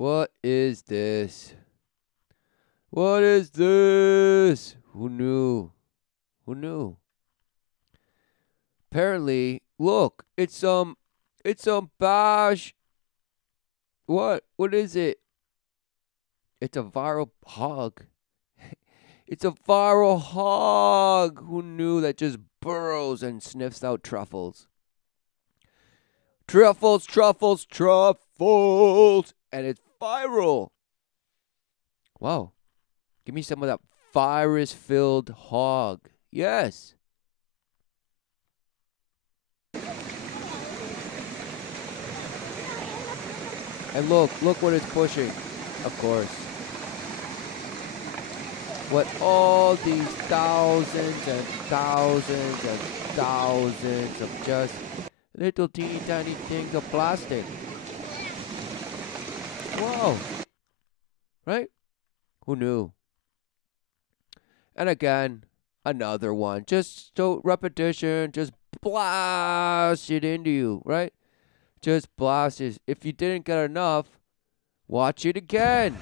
What is this? What is this? Who knew? Who knew? Apparently, look, it's bash. What? What is it? It's a viral hog. It's a viral hog. Who knew that just burrows and sniffs out truffles? Truffles, truffles, truffles. And it's viral. Wow. Give me some of that virus filled hog. Yes. And look what it's pushing. Of course. What all these thousands and thousands and thousands of just little teeny tiny things of plastic. Whoa. Right? Who knew? And again, another one. Just so repetition, just blast it into you, right? Just blast it. If you didn't get enough, watch it again.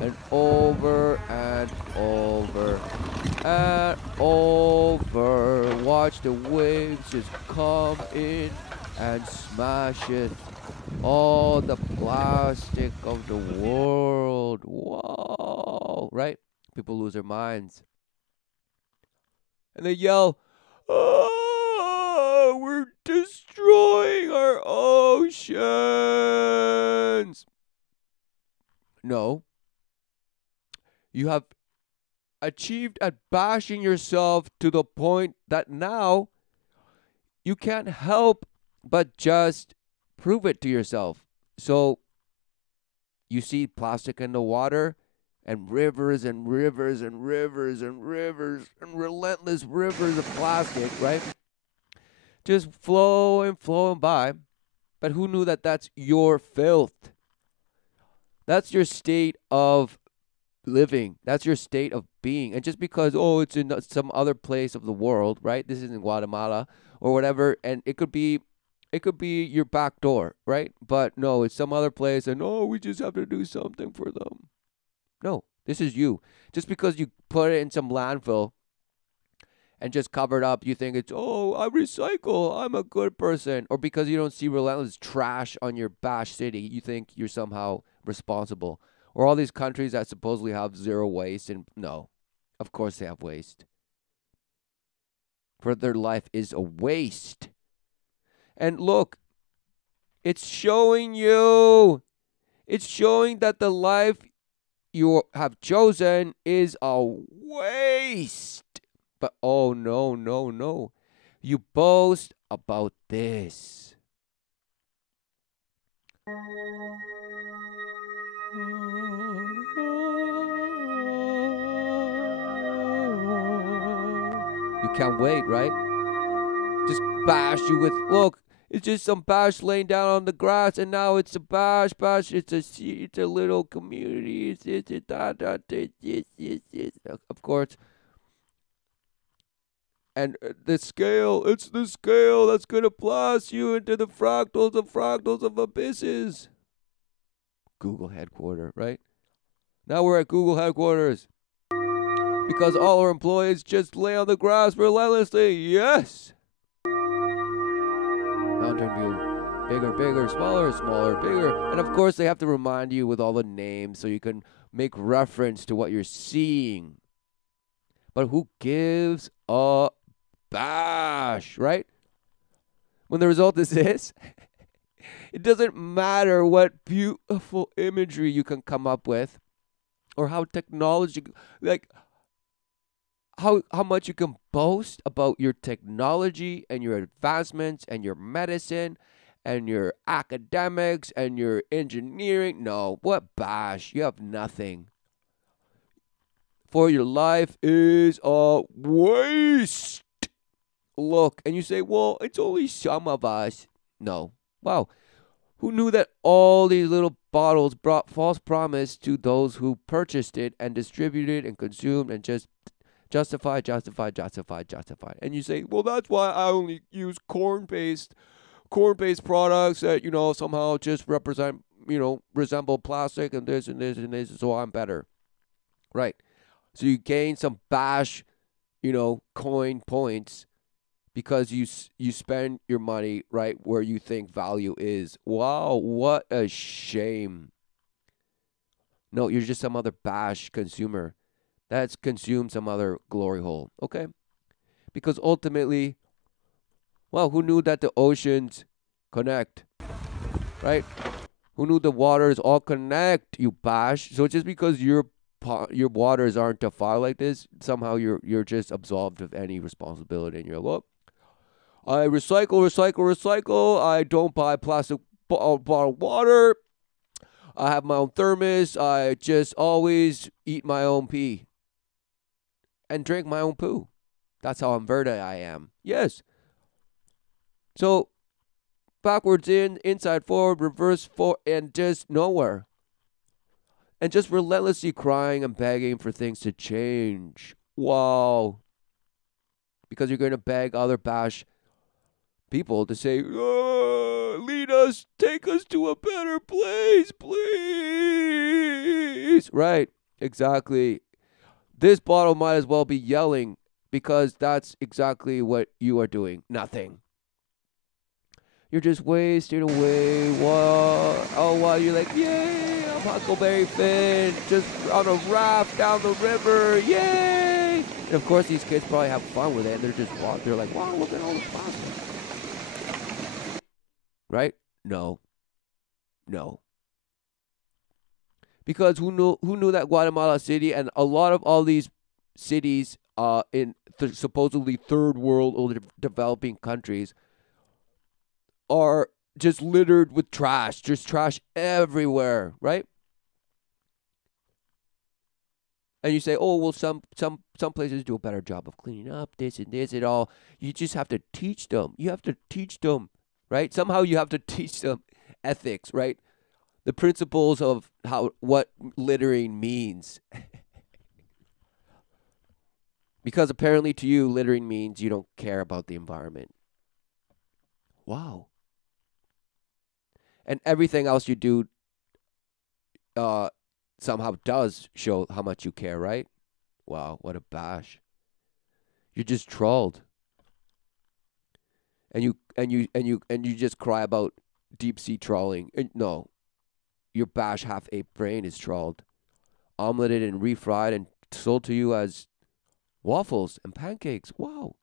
And over and over and over. Watch the waves just come in and smash it. All the plastic of the world. Whoa. Right? People lose their minds. And they yell, "Oh, we're destroying our oceans." No. You have achieved at bashing yourself to the point that now you can't help but just prove it to yourself. So you see plastic in the water and rivers and rivers and rivers and rivers and relentless rivers of plastic, right? Just flowing by. But who knew that that's your filth? That's your state of living. That's your state of being. And just because, oh, it's in some other place of the world, right? This is in Guatemala or whatever, and it could be your back door, right? But no, it's some other place, and oh, we just have to do something for them. No, this is you. Just because you put it in some landfill and just cover it up, you think it's, oh, I recycle, I'm a good person. Or because you don't see relentless trash on your bash city, you think you're somehow responsible. Or all these countries that supposedly have zero waste, and no, of course they have waste. For their life is a waste. And look, it's showing you. It's showing that the life you have chosen is a waste. But oh no, no, no. You boast about this. You can't wait, right? Just bash you with, look, it's just some bash laying down on the grass, and now it's a bash. It's a little community. It's this. Of course. And it's the scale that's going to blast you into the fractals of abysses. Google headquarters, right? Now we're at Google headquarters. Because all our employees just lay on the grass relentlessly. Yes. Mountain View. Bigger, bigger, smaller, smaller, bigger. And of course, they have to remind you with all the names so you can make reference to what you're seeing. But who gives a bash, right? When the result is this, it doesn't matter what beautiful imagery you can come up with or how technology, like, how much you can boast about your technology and your advancements and your medicine and your academics and your engineering. No, what bash? You have nothing. For your life is a waste. Look, and you say, well, it's only some of us. No. Wow. Who knew that all these little bottles brought false promise to those who purchased it and distributed and consumed and just justify. And you say, well, that's why I only use corn-based products that, somehow just represent resemble plastic and this and this and this, so I'm better. Right. So you gain some bash, coin points because you spend your money right where you think value is. Wow, what a shame. No, you're just some other bash consumer that's consumed some other glory hole. Okay? Because ultimately, well, who knew that the oceans connect, right? Who knew the waters all connect, you bash? So just because your waters aren't defiled like this, somehow you're just absolved of any responsibility, and you're like, oh, I recycle. I don't buy plastic bottled water. I have my own thermos. I just always eat my own pee and drink my own poo. That's how inverted I am. Yes. So backwards in, inside forward, reverse forward, and just nowhere. And just relentlessly crying and begging for things to change. Wow. Because you're going to beg other bash people to say, lead us, take us to a better place, please. Right, exactly. This bottle might as well be yelling because that's exactly what you are doing. Nothing. You're just wasting away. While you're like, yay, I'm Huckleberry Finn, just on a raft down the river, yay. And of course, these kids probably have fun with it, and they're like, wow, look at all the plastic. Right? No. Because who knew that Guatemala City and a lot of all these cities in supposedly third world or developing countries are just littered with trash, just trash everywhere, right? And you say, oh, well, some places do a better job of cleaning up this and all. You just have to teach them. You have to teach them, right? Somehow you have to teach them ethics, right? The principles of what littering means. Because apparently to you, littering means you don't care about the environment. Wow. And everything else you do somehow does show how much you care, right? Wow, what a bash. You're just trolled. And you just cry about deep sea trawling. No. Your bash half ape brain is trawled, omeletted and refried and sold to you as waffles and pancakes. Wow.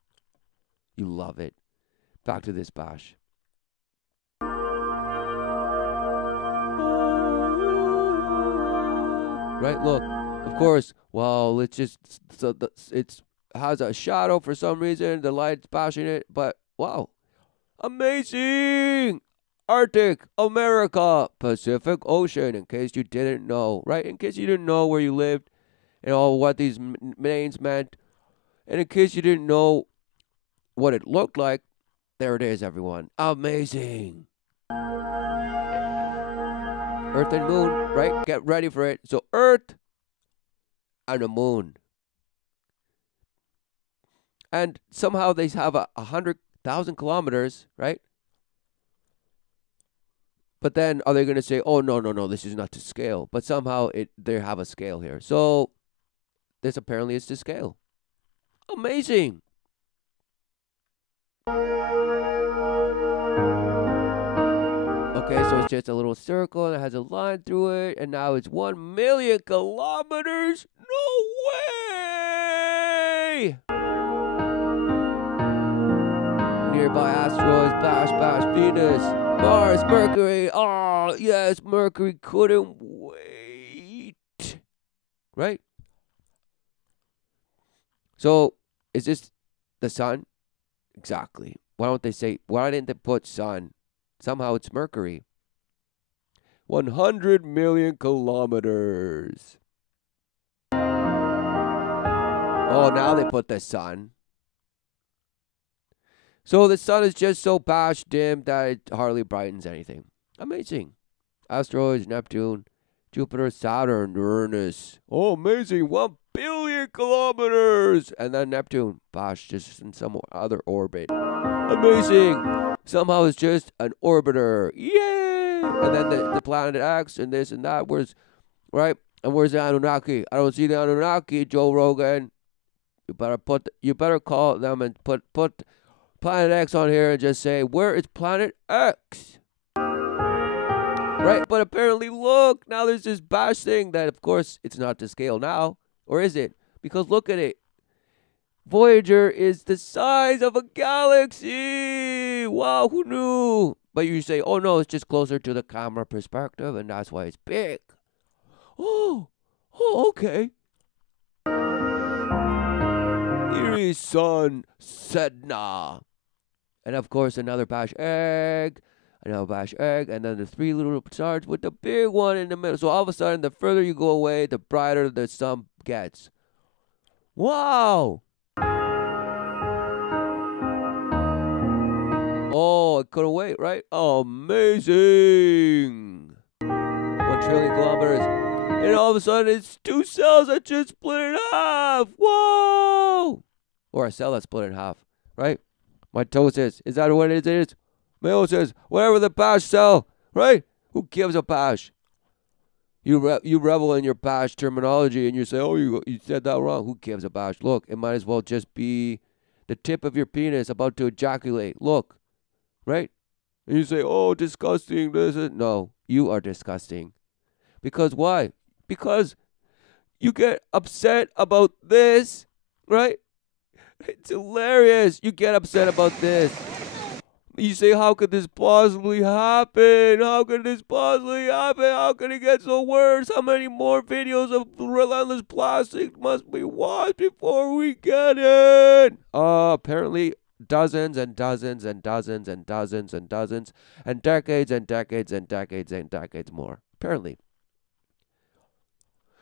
You love it. Back to this bash. Right, look. Of course, well, it's has a shadow for some reason. The light's bashing it, but wow. Amazing! Arctic, America, Pacific Ocean, in case you didn't know, right? In case you didn't know where you lived and all what these names meant, and in case you didn't know what it looked like, there it is, everyone. Amazing! Earth and moon, right? Get ready for it. So Earth and the moon. And somehow they have 100,000 kilometers, right? But then are they going to say, oh, no, this is not to scale. But somehow they have a scale here. So this apparently is to scale. Amazing. Okay, so it's just a little circle and it has a line through it. And now it's 1 million kilometers. No way! Nearby asteroids, bash, Venus, Mars, Mercury. Oh, yes, Mercury couldn't wait. Right? So, is this the sun? Exactly. Why didn't they put sun? Somehow it's Mercury. 100 million kilometers. Oh, now they put the sun. So the sun is just so bash dim that it hardly brightens anything. Amazing. Asteroids, Neptune, Jupiter, Saturn, Uranus. Oh, amazing. 1 billion kilometers. And then Neptune, bash, just in some other orbit. Amazing. Somehow it's just an orbiter. Yay! And then the planet X and this and that. Where's right? And where's the Anunnaki? I don't see the Anunnaki, Joe Rogan. You better call them and put Planet X on here and just say, where is Planet X? Right? But apparently, look, now there's this bash thing that, of course, it's not to scale now. Or is it? Because look at it. Voyager is the size of a galaxy. Wow, who knew? But you say, oh no, it's just closer to the camera perspective, and that's why it's big. Oh, okay. Erie's son, Sedna. And of course, another bash egg, another bash egg, and then the 3 little stars with the big one in the middle. So all of a sudden, the further you go away, the brighter the sun gets. Wow! Oh, I couldn't wait, right? Amazing! 1 trillion kilometers. And all of a sudden, it's 2 cells that just split in half. Whoa! Or a cell that's split in half, right? Mitosis. Is that what it is? Meiosis. Whatever the bash cell, right? Who gives a bash? You revel in your bash terminology and you say, oh, you said that wrong. Who gives a bash? Look, it might as well just be the tip of your penis about to ejaculate. Look, right? And you say, oh, disgusting. No, you are disgusting. Because why? Because you get upset about this, right? It's hilarious. You get upset about this. You say, how could this possibly happen? How could this possibly happen? How could it get so worse? How many more videos of relentless plastic must be watched before we get it? Apparently dozens and dozens and dozens and dozens and dozens and decades and decades and decades and decades more. Apparently.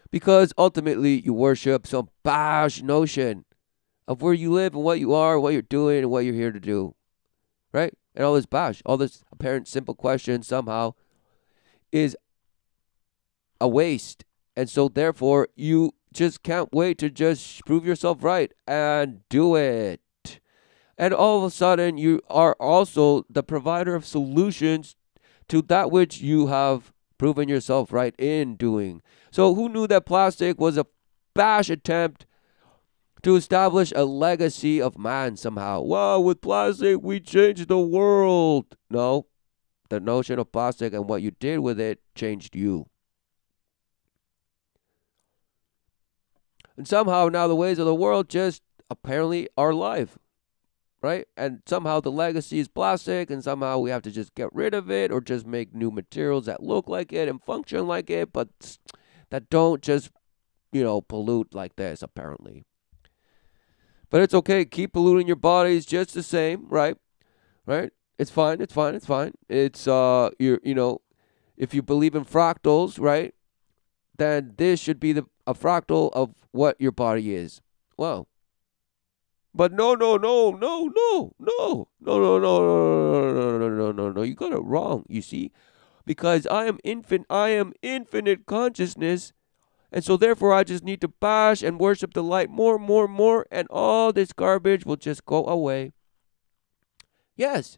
Because ultimately you worship some bash notion of where you live and what you are, what you're doing, and what you're here to do. Right? And all this bash, all this apparent simple question somehow is a waste. And so therefore, you just can't wait to just prove yourself right and do it. And all of a sudden, you are also the provider of solutions to that which you have proven yourself right in doing. So who knew that plastic was a bash attempt to establish a legacy of man somehow? Wow, with plastic, we changed the world. No, the notion of plastic and what you did with it changed you. And somehow now the ways of the world just apparently are life, right? And somehow the legacy is plastic, and somehow we have to just get rid of it or just make new materials that look like it and function like it, but that don't just, pollute like this, apparently. But it's okay. Keep polluting your bodies just the same, right? Right? It's fine. It's fine. It's fine. It's if you believe in fractals, right? Then this should be a fractal of what your body is. Wow. But no. You got it wrong, you see? Because I am infinite consciousness. And so therefore I just need to bash and worship the light more, and all this garbage will just go away. Yes,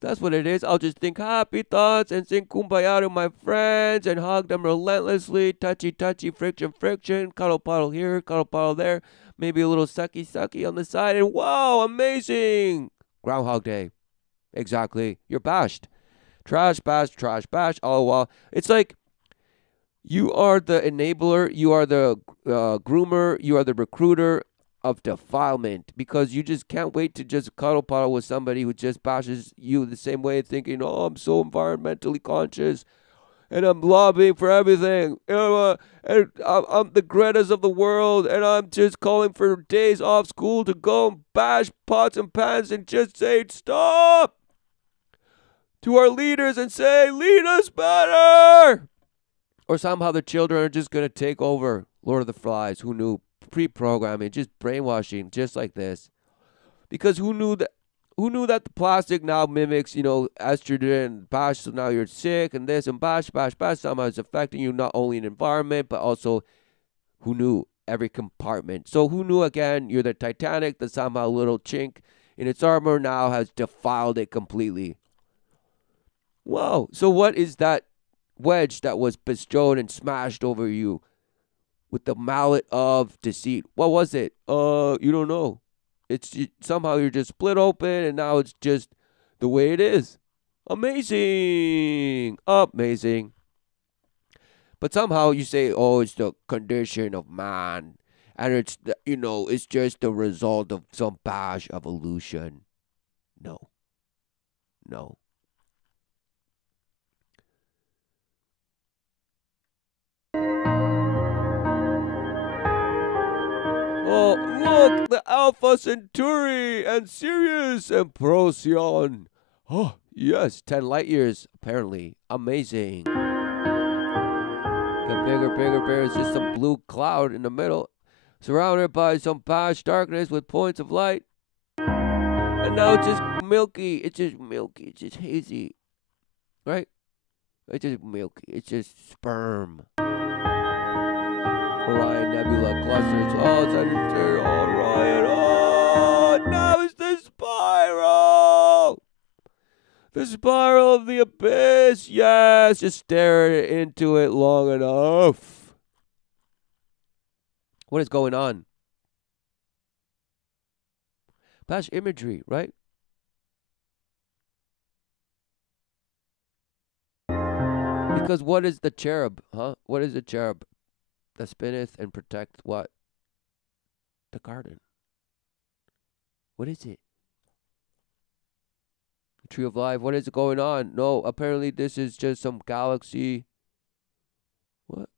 that's what it is. I'll just think happy thoughts and sing kumbaya to my friends and hug them relentlessly, touchy, friction, cuddle puddle here, cuddle puddle there, maybe a little sucky on the side, and wow, amazing! Groundhog Day. Exactly. You're bashed. Trash bash, all the while. It's like, you are the enabler, you are the groomer, you are the recruiter of defilement, because you just can't wait to just cuddle puddle with somebody who just bashes you the same way, thinking, oh, I'm so environmentally conscious and I'm lobbying for everything. And I'm the Gretas of the world, and I'm just calling for days off school to go and bash pots and pans and just say, stop to our leaders and say, lead us better. Or somehow the children are just going to take over Lord of the Flies. Who knew? Pre-programming, just brainwashing, just like this. Because who knew that the plastic now mimics, estrogen, bash, so now you're sick, and this, and bash, somehow it's affecting you, not only in environment, but also, who knew, every compartment. So who knew, again, you're the Titanic, that somehow little chink in its armor now has defiled it completely. Wow. So what is that wedge that was bestowed and smashed over you with the mallet of deceit? What was it? You don't know. Somehow you're just split open and now it's just the way it is. Amazing. Amazing. But somehow you say, oh, it's the condition of man. And it's just the result of some bash evolution. No. No. Oh, look, the Alpha Centauri and Sirius and Procyon. Oh, yes, 10 light years, apparently. Amazing. Get bigger, bigger, bigger. It's just some blue cloud in the middle, surrounded by some patch darkness with points of light. And now it's just milky. It's just milky. It's just hazy. Right? It's just milky. It's just sperm. Orion Nebula clusters. Oh, Sagittarius. Orion. Oh, now it's the spiral. The spiral of the abyss. Yes, just stare into it long enough. What is going on? Past imagery, right? Because what is the cherub, huh? What is the cherub that spinneth and protect what? The garden. What is it? The tree of life. What is going on? No, apparently this is just some galaxy. What?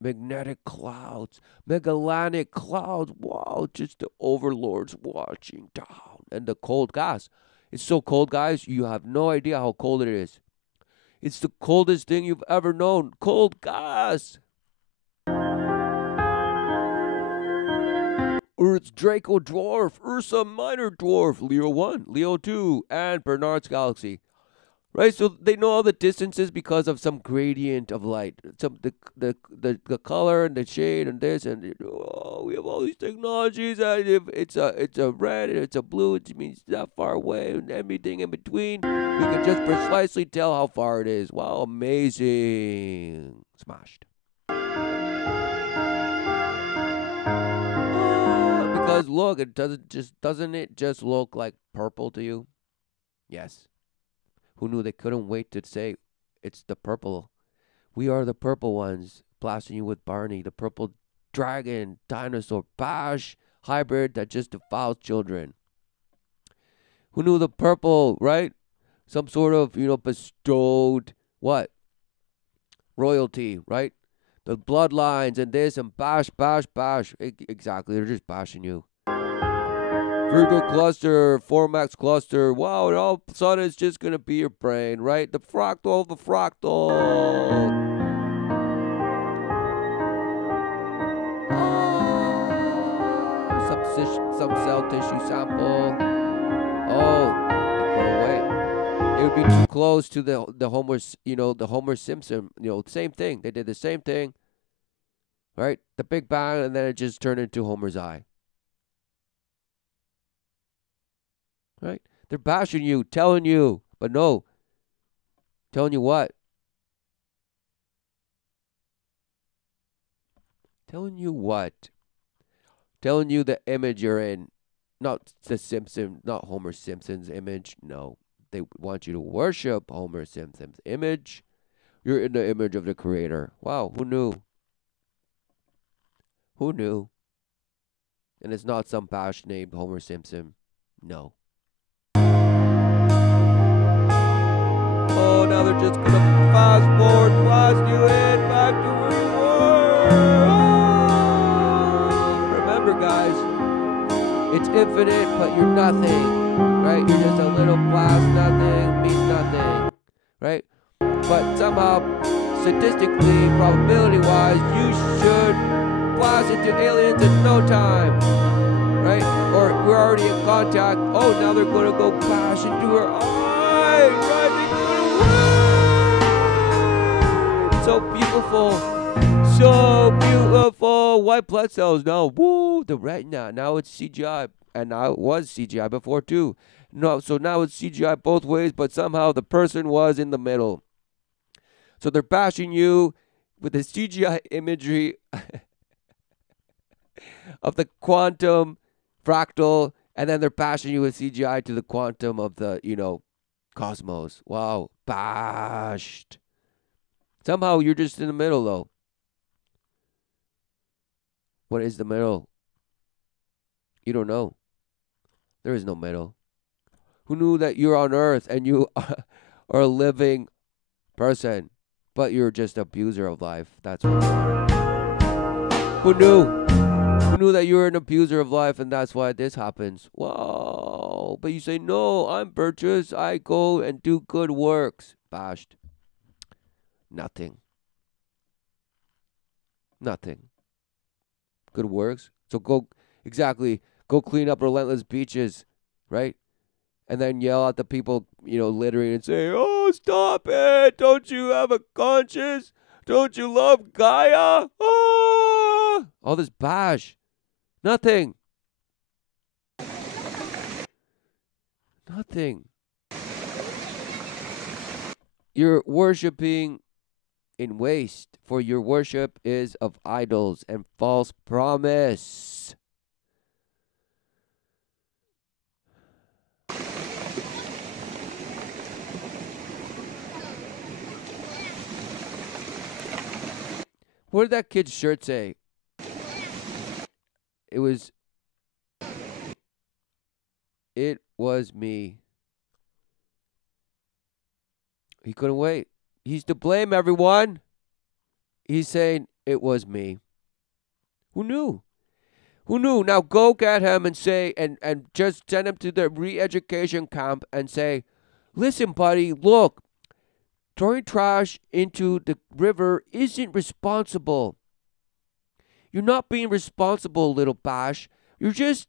Magnetic clouds. Megalithic clouds. Wow, just the overlords watching down. And the cold gas. It's so cold, guys, you have no idea how cold it is. It's the coldest thing you've ever known. Cold gas. Or it's Draco Dwarf, Ursa Minor Dwarf, Leo 1, Leo 2, and Bernard's Galaxy. Right? So they know all the distances because of some gradient of light. Some the color and the shade and this and we have all these technologies. And if it's a red and it's a blue, it means that far away, and everything in between. We can just precisely tell how far it is. Wow, amazing. Smashed. Because look, doesn't it just look like purple to you? Yes. Who knew they couldn't wait to say it's the purple? We are the purple ones, blasting you with Barney, the purple dragon, dinosaur, bash, hybrid that just defiles children. Who knew the purple, right? Some sort of, bestowed, what? Royalty, right? The bloodlines and this and bash, bash, bash. Exactly, they're just bashing you. Virgo cluster, Formax cluster. Wow, and all of a sudden it's just going to be your brain, right? The fractal. Some cell tissue sample. Oh, go away. It would be too close to the Homer, the Homer Simpson, same thing. They did the same thing, right? The Big Bang, and then it just turned into Homer's eye. Right? They're bashing you, telling you, but no. Telling you what? Telling you what? Telling you the image you're in. Not Homer Simpson's image. No. They want you to worship Homer Simpson's image. You're in the image of the creator. Wow, who knew? Who knew? And it's not some bash named Homer Simpson. No. Oh, now they're just gonna fast forward, blast you in, back to where you were. Oh. Remember, guys, it's infinite, but you're nothing, right? You're just a little blast, nothing, means nothing, right? But somehow, statistically, probability-wise, you should blast into aliens in no time, right? Or we're already in contact. Oh, now they're gonna go bash into her eye, right? So beautiful. So beautiful. White blood cells now. Woo. The retina. Now it's CGI. And now it was CGI before too. No, so now it's CGI both ways, but somehow the person was in the middle. So they're bashing you with the CGI imagery of the quantum fractal, and then they're bashing you with CGI to the quantum of the, cosmos. Wow, bashed. Somehow you're just in the middle, though. What is the middle? You don't know. There is no middle. Who knew that you're on Earth and you are a living person, but you're just an abuser of life? That's what. Who knew? Who knew that you're an abuser of life and that's why this happens? Whoa. But you say, no, I'm virtuous. I go and do good works. Bashed. Nothing. Nothing. Good works. So go clean up relentless beaches, right? And then yell at the people, littering and say, oh, stop it. Don't you have a conscience? Don't you love Gaia? Ah! All this bash. Nothing. Nothing. You're worshiping in waste, for your worship is of idols and false promise. What did that kid's shirt say? It was me. He couldn't wait. He's to blame, everyone. He's saying, it was me. Who knew? Who knew? Now go get him and say, and just send him to the re-education camp and say, listen, buddy, look, throwing trash into the river isn't responsible. You're not being responsible, little Bash. You're just,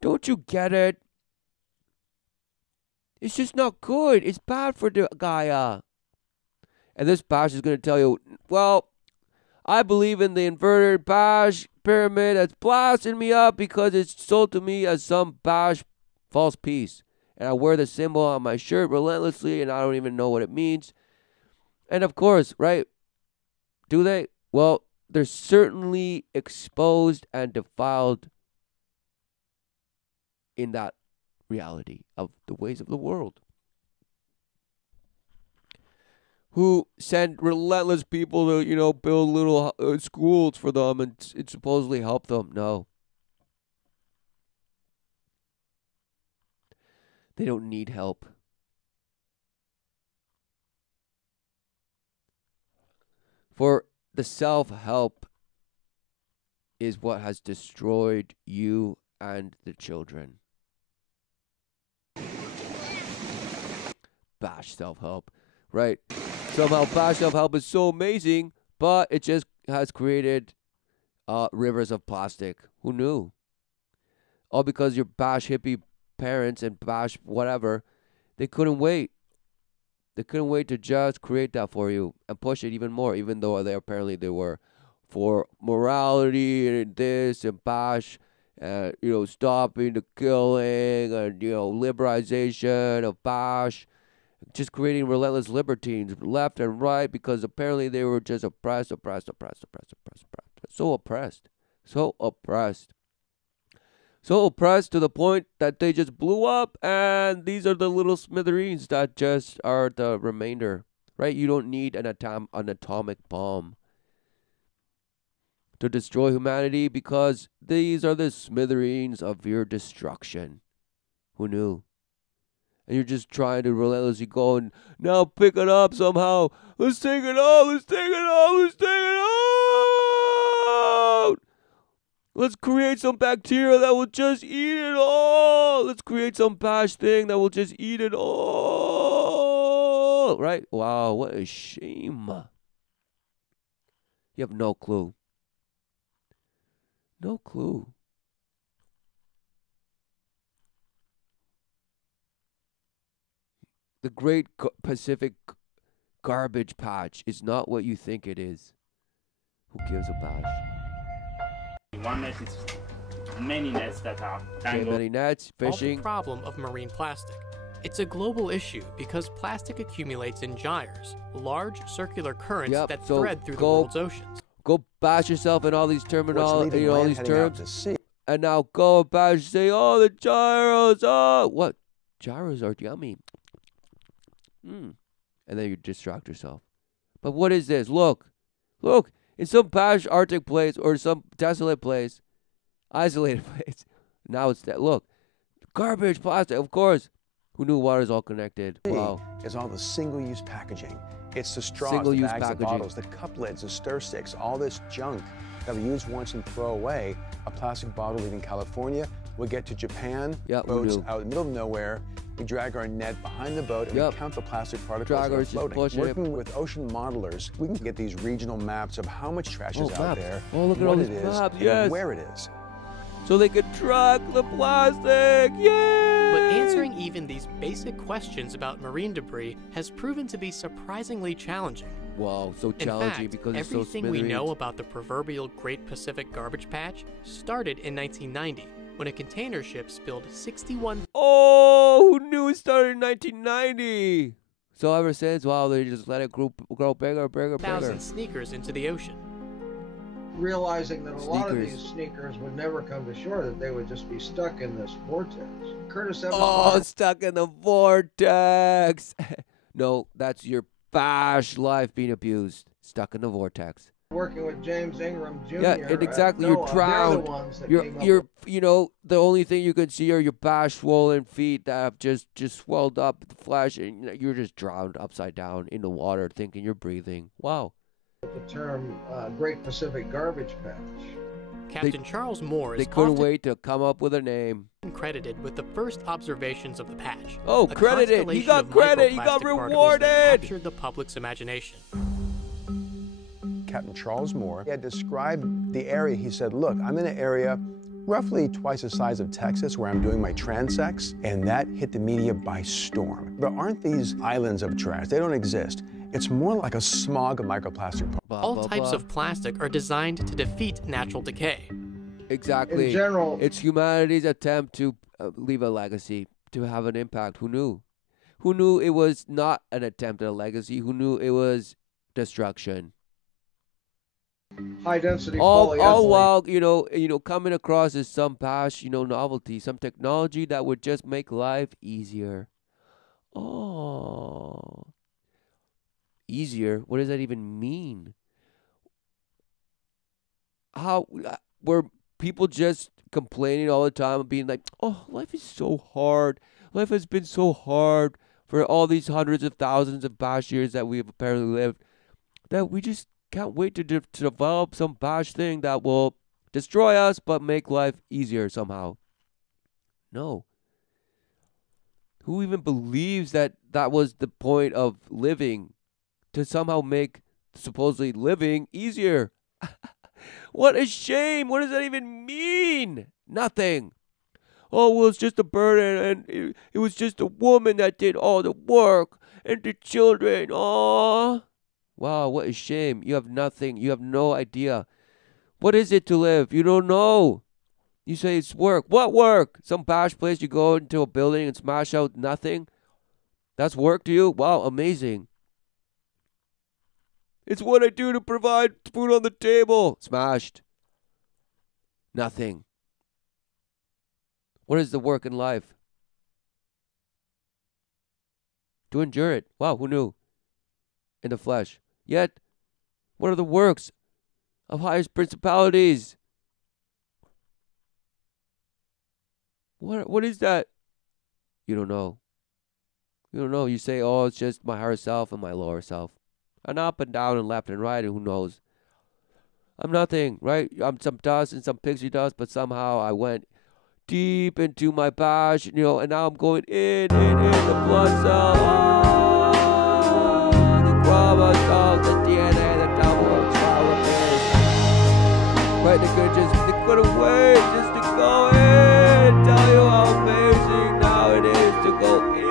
don't you get it? It's just not good. It's bad for the Gaia. And this Bash is going to tell you, well, I believe in the inverted Bash pyramid that's blasting me up because it's sold to me as some Bash false piece. And I wear the symbol on my shirt relentlessly and I don't even know what it means. And of course, right? Do they? Well, they're certainly exposed and defiled in that reality of the ways of the world. Who send relentless people to, build little schools for them and supposedly help them. No. They don't need help. For the self-help is what has destroyed you and the children. Bash self-help, right? Somehow bash self-help is so amazing, but it just has created rivers of plastic. Who knew? All because your bash hippie parents and bash whatever, they couldn't wait. They couldn't wait to just create that for you and push it even more, even though they were for morality and this and bash, stopping the killing and, liberalization of bash, just creating relentless libertines left and right because apparently they were just oppressed. So oppressed. So oppressed to the point that they just blew up, and these are the little smithereens that just are the remainder, right? You don't need an atomic bomb to destroy humanity because these are the smithereens of your destruction. Who knew? And you're just trying to relentlessly go and now pick it up somehow. Let's take it out. Let's create some bacteria that will just eat it all. Let's create some bash thing that will just eat it all. Right? Wow, what a shame. You have no clue. No clue. The Great Pacific Garbage Patch is not what you think it is. Who gives a bash? Oneness is many nets that are Okay, tangled. many nets, Solve fishing. the problem of marine plastic. It's a global issue because plastic accumulates in gyres, large circular currents Yep, that so thread through the go- world's oceans. Go bash yourself in all these What's terminology, leaving all land these heading out terms, to sea? and now go bash, say, oh, the gyros, oh, what? Gyros are yummy. And then you distract yourself. But what is this? Look, in some bash Arctic place or some desolate place, isolated place. Now it's that. Look, garbage, plastic, of course. Who knew water's all connected? Wow. Is all the single-use packaging. It's the straws, the Single-use bags, packaging. the bottles, the cup lids, the stir sticks, all this junk that we use once and throw away. A plastic bottle leaving California will get to Japan, Yeah, who boats knew? out in the middle of nowhere. We drag our net behind the boat and Yep. we count the plastic particles Drag that are ours, just floating. push it. Working with ocean modelers, we can get these regional maps of how much trash is out maps. there, Oh, look at all what these it is, maps, and yes. where it is. So they could track the plastic. Yay! But answering even these basic questions about marine debris has proven to be surprisingly challenging. Wow, so In challenging fact, because it's so everything we smithereens. know about the proverbial Great Pacific Garbage Patch started in 1990, when a container ship spilled 61 Oh, who knew it started in 1990? So ever since, wow, they just let it grow bigger, bigger, thousand bigger. sneakers into the ocean. Realizing that a lot of Sneakers. these sneakers would never come to shore, that they would just be stuck in this vortex. Curtis Evans Oh, stuck in the vortex. No, that's your bash life being abused. Stuck in the vortex. working with James Ingram Jr. Yeah, and exactly, at you're NOAA, they're drowned. the ones that You're, came up you're, with- you know, the only thing you can see are your bash swollen feet that have just swelled up with the flesh, and you're just drowned upside down in the water, thinking you're breathing. Wow. the term Great Pacific Garbage Patch. Captain Charles Moore They is couldn't often wait to come up with a name. credited with the first observations of the patch. Oh, a credited! He constellation got of credit! He got microplastic particles that rewarded! captured the public's imagination. Captain Charles Moore had described the area. He said, look, I'm in an area roughly twice the size of Texas where I'm doing my transects, and that hit the media by storm. There aren't these islands of trash. They don't exist. It's more like a smog of microplastic. Blah, All blah, types blah. of plastic are designed to defeat natural decay. Exactly. In general, It's humanity's attempt to leave a legacy, to have an impact. Who knew? Who knew it was not an attempt at a legacy? Who knew it was destruction? high density All polyethylene. while, you know, coming across as some past, novelty, some technology that would just make life easier. Oh. Easier? What does that even mean? How were people just complaining all the time and being like, oh, life is so hard. Life has been so hard for all these hundreds of thousands of past years that we have apparently lived, that we just can't wait to develop some bash thing that will destroy us but make life easier somehow. No. Who even believes that that was the point of living? To somehow make supposedly living easier. What a shame. What does that even mean? Nothing. Oh, well, it's just a burden, and it was just a woman that did all the work, and the children. Oh. Wow, what a shame. You have nothing. You have no idea. What is it to live? You don't know. You say it's work. What work? Some bash place you go into a building and smash out nothing? That's work to you? Wow, amazing. It's what I do to provide food on the table. Smashed. Nothing. What is the work in life? To endure it. Wow, who knew? In the flesh. Yet, what are the works of highest principalities? What is that? You don't know. You don't know. You say, oh, it's just my higher self and my lower self. And up and down and left and right, and who knows? I'm nothing, right? I'm some dust and some pixie dust, but somehow I went deep into my bash, and now I'm going in the blood cell. Oh, the chromosomes, the DNA, the double telomeres. Right, they could have waited just to go in and tell you how amazing now it is to go in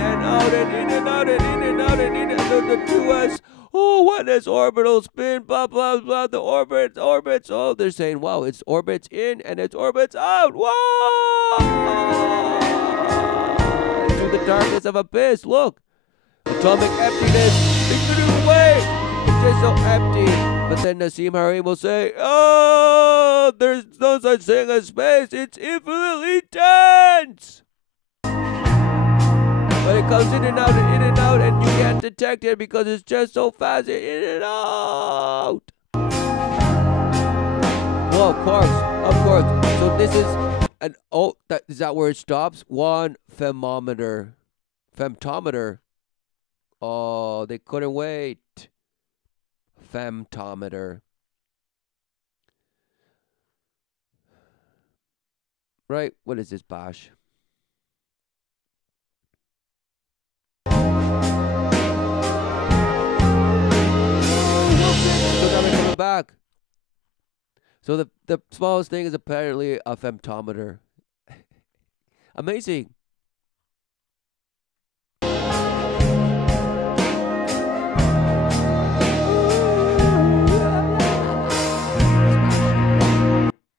and out and in and out and in and out and in and out. The 2S oh, what is orbital spin, blah, blah, blah, the orbits. Oh, they're saying, wow, it's orbits in and it's orbits out. Whoa! Into the darkness of abyss. Look, atomic emptiness. It's the new way. It's just so empty. But then Nassim Harim will say, oh, there's no such thing as space. It's infinitely dense. But it comes in and out, and you can't detect it because it's just so fast, in and out. Well, of course. So this is is that where it stops? One femtometer. Oh, they couldn't wait. Femtometer. Right? What is this, Bosch? Back. So the smallest thing is apparently a femtometer. Amazing.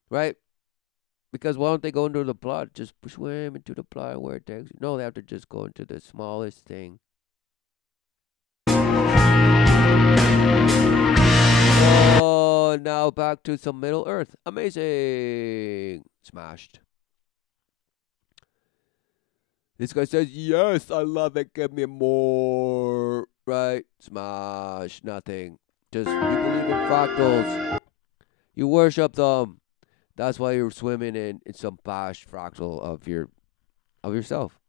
Right? Because why don't they go into the blood? Just swim into the blood where it takes you. No, they have to just go into the smallest thing. Oh, now back to some Middle Earth. Amazing. Smashed. This guy says, yes, I love it. Give me more. Right? Smash. Nothing. Just, you believe in fractals. You worship them. That's why you're swimming in some bash fractal of yourself.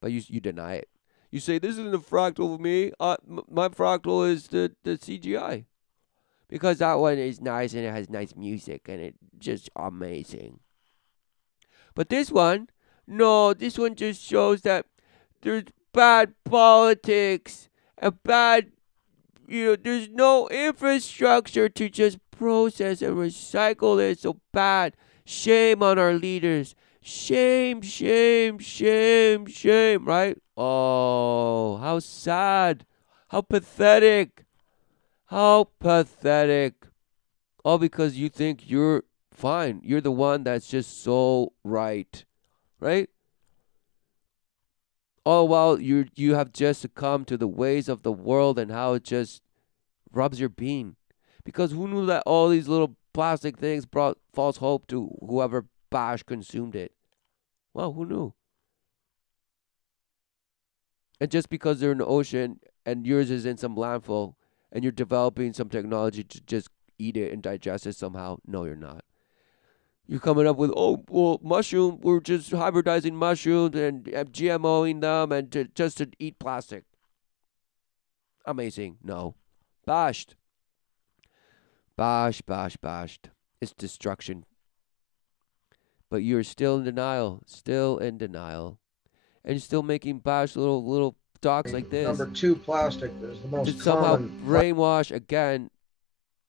But you deny it. You say, this isn't a fractal of me. My fractal is the CGI. Because that one is nice and it has nice music and it's just amazing. But this one, no, this one just shows that there's bad politics and bad, there's no infrastructure to just process and recycle it. So bad. Shame on our leaders. Shame, shame, shame, shame, right? Oh, how sad. How pathetic. How pathetic. All because you think you're fine. You're the one that's just so right. Right? All while you have just succumbed to the ways of the world and how it just rubs your bean. Because who knew that all these little plastic things brought false hope to whoever bash consumed it? Well, who knew? And just because they're in the ocean and yours is in some landfill and you're developing some technology to just eat it and digest it somehow, no, you're not. You're coming up with, we're just hybridizing mushrooms and GMOing them and just to eat plastic. Amazing. No. Bashed. Bashed. It's destruction. But you're still in denial. And you're still making bash little talks like this. Number 2 plastic is the most to somehow common. brainwash again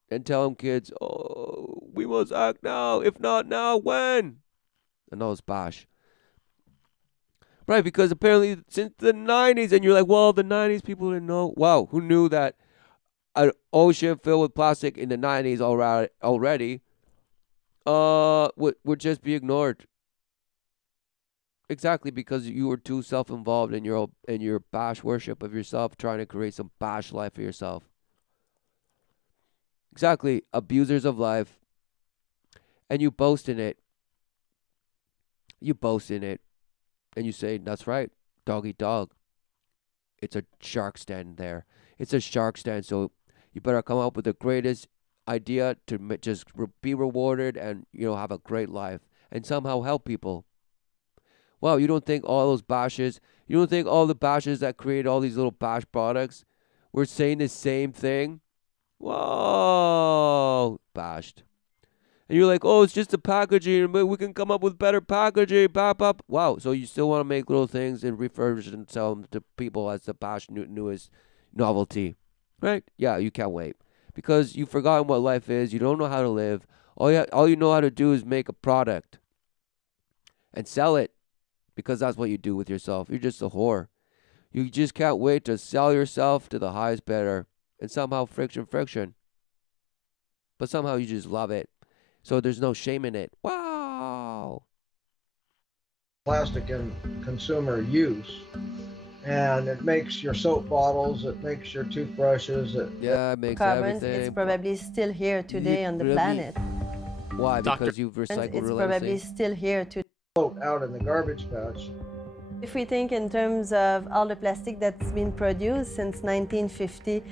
and tell them kids, oh, we must act now. If not now, when? And all this bash. Right, because apparently since the 90s, and you're like, well, the 90s people didn't know. Wow, who knew that an ocean filled with plastic in the 90s already would just be ignored? Exactly, because you were too self-involved in your bash worship of yourself, trying to create some bash life for yourself. Exactly, abusers of life. And you boast in it. And you say, that's right, dog eat dog. It's a shark stand there. It's a shark stand, so you better come up with the greatest idea to just be rewarded and, have a great life and somehow help people. Wow, you don't think all those bashes, you don't think all the bashes that create all these little bash products were saying the same thing? Whoa, bashed. And you're like, oh, it's just the packaging, but we can come up with better packaging, pop. Wow, so you still want to make little things and refurbish and sell them to people as the bash newest novelty, right? Yeah, you can't wait. Because you've forgotten what life is, you don't know how to live. All you know how to do is make a product and sell it. Because that's what you do with yourself. You're just a whore. You just can't wait to sell yourself to the highest bidder and somehow friction. But somehow you just love it. So there's no shame in it. Wow. Plastic in consumer use. And it makes your soap bottles, it makes your toothbrushes, Yeah, it makes Carbons, it's everything. probably still here today on the planet. Why? Doctor, Because you've recycled It's relentlessly? probably still here today. float out in the garbage patch. If we think in terms of all the plastic that's been produced since 1950,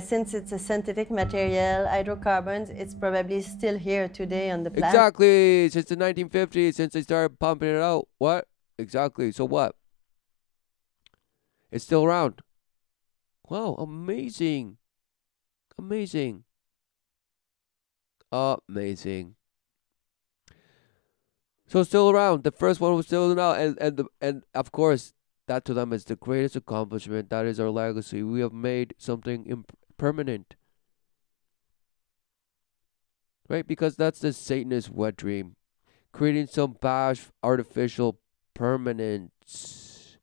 since it's a synthetic material, hydrocarbons, it's probably still here today on the planet. Exactly. Since the 1950s, since they started pumping it out. What? Exactly. So what? It's still around. Wow, amazing. Amazing. Amazing. So it's still around. The first one was still around, and of course, that to them is the greatest accomplishment. That is our legacy. We have made something permanent, right? Because that's the Satanist wet dream, creating some bash artificial permanence.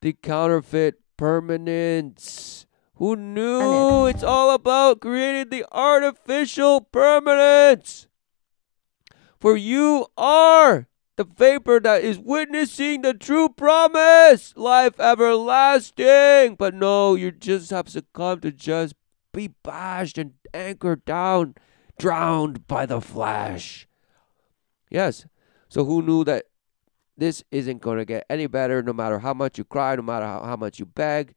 The counterfeit permanence. Who knew? It's all about creating the artificial permanence. For you are the vapor that is witnessing the true promise, life everlasting. But no, you just have succumbed to just be bashed and anchored down, drowned by the flesh. Yes. So who knew that this isn't going to get any better no matter how much you cry, no matter how much you beg,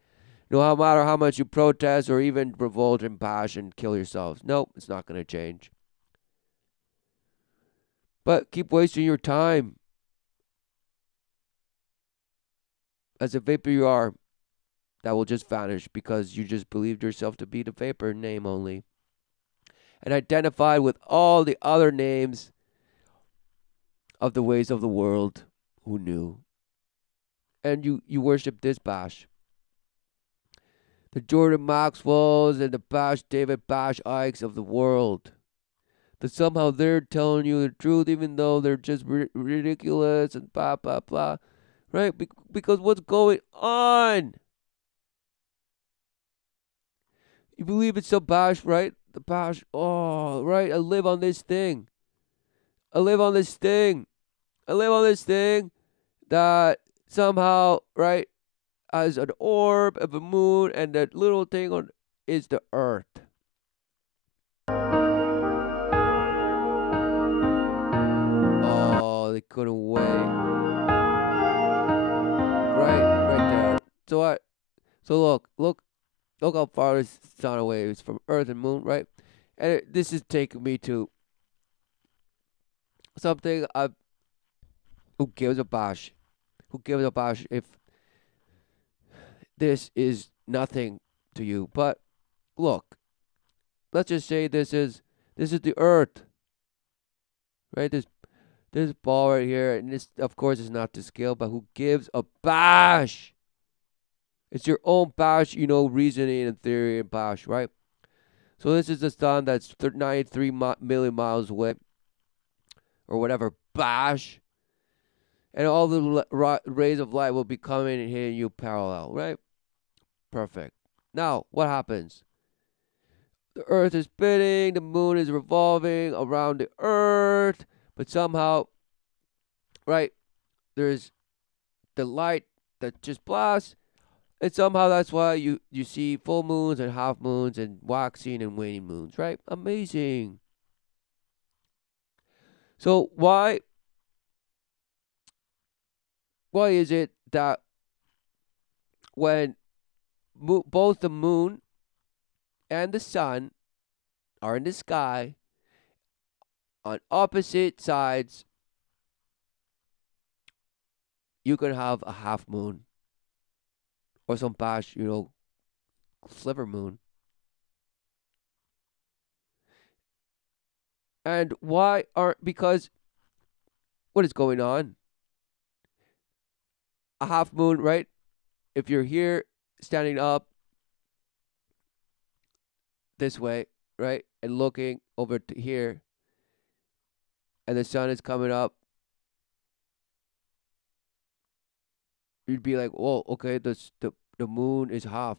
no matter how much you protest or even revolt and bash and kill yourselves? Nope, it's not going to change. But keep wasting your time. As a vapor you are, that will just vanish because you just believed yourself to be the vapor name only. And identified with all the other names of the ways of the world. Who knew? And you worship this bash. The Jordan Maxwells and the Bash David Bash Ikes of the world. That somehow they're telling you the truth even though they're just ridiculous and blah, blah, blah. Right? Because what's going on? You believe it's so bash, right? The bash, oh, right? I live on this thing. I live on this thing. I live on this thing that somehow, right, as an orb of a moon, and that little thing on is the earth. Oh, they couldn't wait. Right there. So what? So look how far this sun away is from Earth and Moon, right? And this is taking me to something who gives a bash? Who gives a bash if this is nothing to you? But look, let's just say this is the Earth, right? This ball right here, and this of course is not to scale, but who gives a bash? It's your own bash, reasoning and theory and bash, right? So this is the sun that's 93 million miles away, or whatever, bash. And all the rays of light will be coming and hitting you parallel, right? Perfect. Now, what happens? The earth is spinning, the moon is revolving around the earth, but somehow, right, there's the light that just blasts, and somehow that's why you see full moons and half moons and waxing and waning moons, right? Amazing. So why is it that when both the moon and the sun are in the sky on opposite sides, you can have a half moon or some bash, sliver moon? And why aren't, because what is going on? A half moon, right? If you're here standing up this way, right, and looking over to here, and the sun is coming up, you'd be like, "Whoa, okay, the moon is half."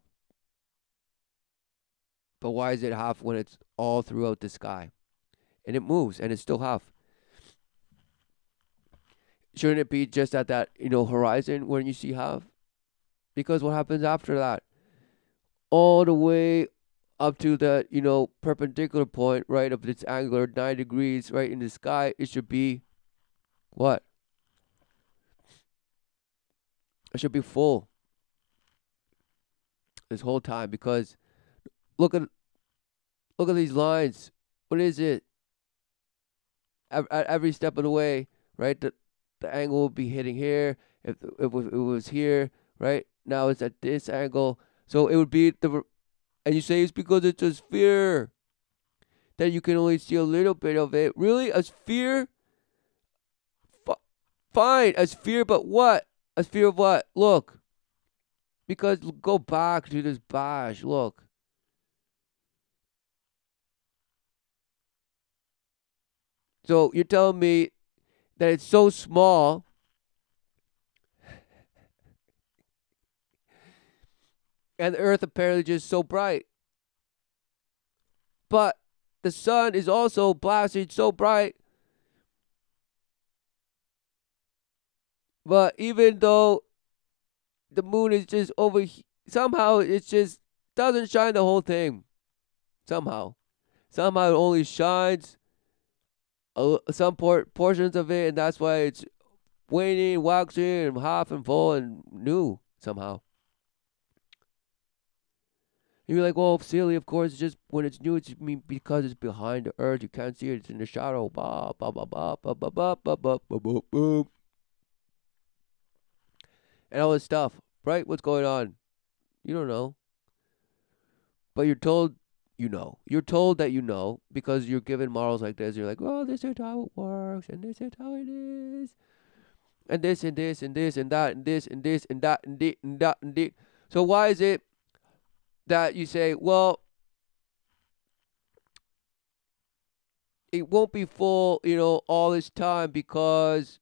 But why is it half when it's all throughout the sky? And it moves and it's still half. Shouldn't it be just at that, horizon when you see half? Because what happens after that? All the way up to the, perpendicular point, right, of its angular 9 degrees, right, in the sky, it should be what? It should be full this whole time, because look at these lines. What is it? At every step of the way, right? The angle will be hitting here. If it was here, right? Now it's at this angle, so it would be and you say it's because it's a sphere that you can only see a little bit of it. Really, a sphere? Fine, a sphere, but what? A sphere of what? Look, because go back to this bash. Look. So you're telling me that it's so small and the earth apparently just so bright. But the sun is also blasting so bright. But even though the moon is just over, somehow it just doesn't shine the whole thing. Somehow it only shines some portions of it, and that's why it's waning, waxing, and half and full and new somehow. And you're like, well, silly, of course, it's just when it's new, it's because it's behind the earth, you can't see it, it's in the shadow. Ba ba ba ba ba ba ba ba ba ba ba ba. And all this stuff, right? What's going on? You don't know. But you're told you know. You're told that you know because you're given morals like this. You're like, well, this is how it works, and this is how it is. And this and this and this and that and this and this and that and this and that and this. So why is it that you say, well, it won't be full, all this time because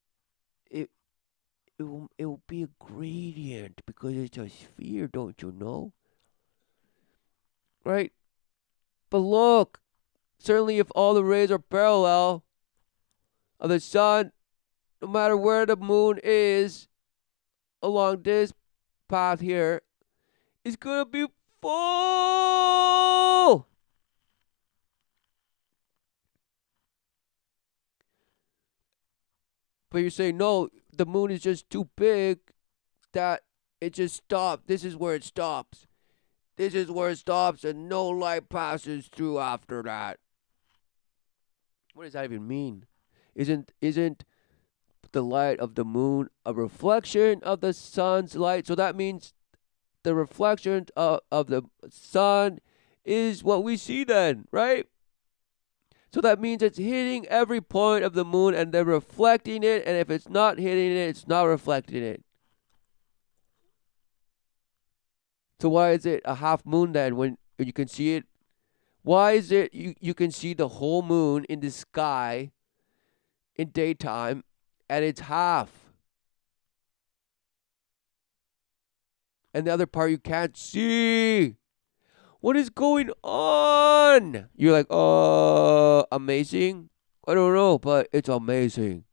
it will be a gradient because it's a sphere, don't you know? Right? But look, certainly if all the rays are parallel of the sun, no matter where the moon is along this path here, it's gonna be full. But you're saying no, the moon is just too big that it just stopped. This is where it stops. This is where it stops and no light passes through after that. What does that even mean? Isn't the light of the moon a reflection of the sun's light? So that means the reflection of the sun is what we see then, right? So that means it's hitting every point of the moon and they're reflecting it, and if it's not hitting it, it's not reflecting it. So why is it a half moon then when you can see it? Why is it you can see the whole moon in the sky in daytime and it's half? And the other part you can't see. What is going on? You're like, amazing? I don't know, but it's amazing.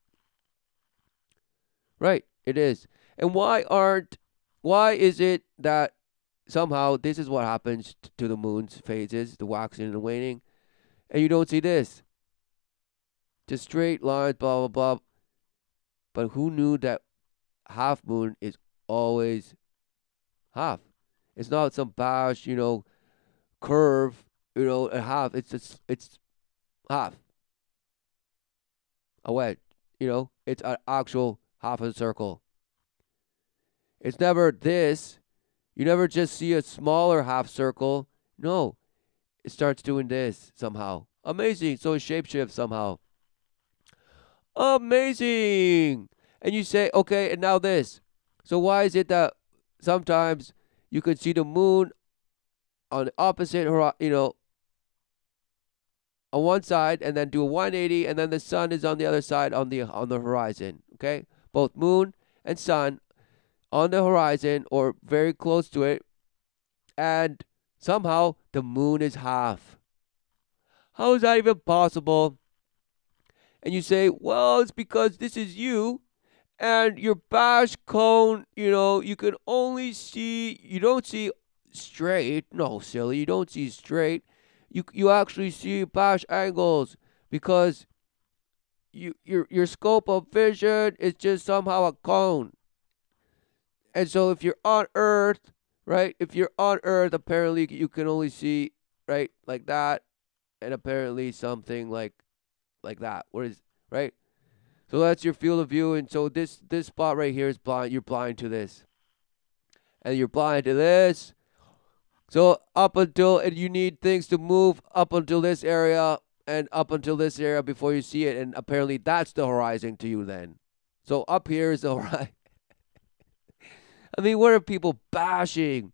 Right, it is. And why is it that somehow this is what happens to the moon's phases, the waxing and the waning, and you don't see this? Just straight lines, blah, blah, blah. But who knew that half moon is always half? It's not some bash, curve, a half. It's half. A wedge, it's an actual half a circle. It's never this. You never just see a smaller half circle. No, it starts doing this somehow. Amazing. So it shapeshifts somehow. Amazing. And you say, okay, and now this. So why is it that sometimes you could see the moon on the opposite, on one side, and then do a 180, and then the sun is on the other side on the horizon. Okay, both moon and sun on the horizon or very close to it, and somehow the moon is half. How is that even possible? And you say, well, it's because this is you, and your bash cone, you can only see, you don't see straight. No, silly, you don't see straight. You actually see bash angles because your scope of vision is just somehow a cone. And so if you're on Earth, right? If you're on Earth, apparently you can only see, right, like that, and apparently something like that. What is, right? So that's your field of view, and so this spot right here is blind. You're blind to this, and you're blind to this. So up until, and you need things to move up until this area and up until this area before you see it, and apparently that's the horizon to you then. So up here is the horizon. I mean, what are people bashing?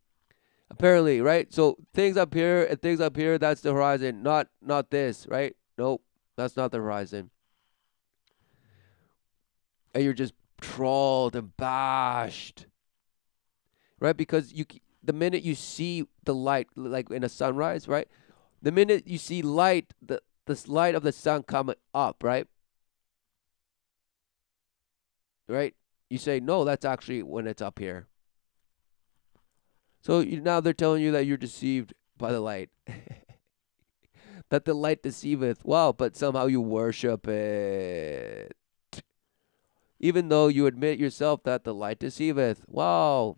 Apparently, right? So things up here and things up here, that's the horizon, not this, right? Nope, that's not the horizon. And you're just trolled and bashed, right? Because the minute you see the light, like in a sunrise, right? The minute you see light, the light of the sun coming up, right? Right? You say, no, that's actually when it's up here. So now they're telling you that you're deceived by the light. That the light deceiveth. Wow, but somehow you worship it. Even though you admit yourself that the light deceiveth. Wow.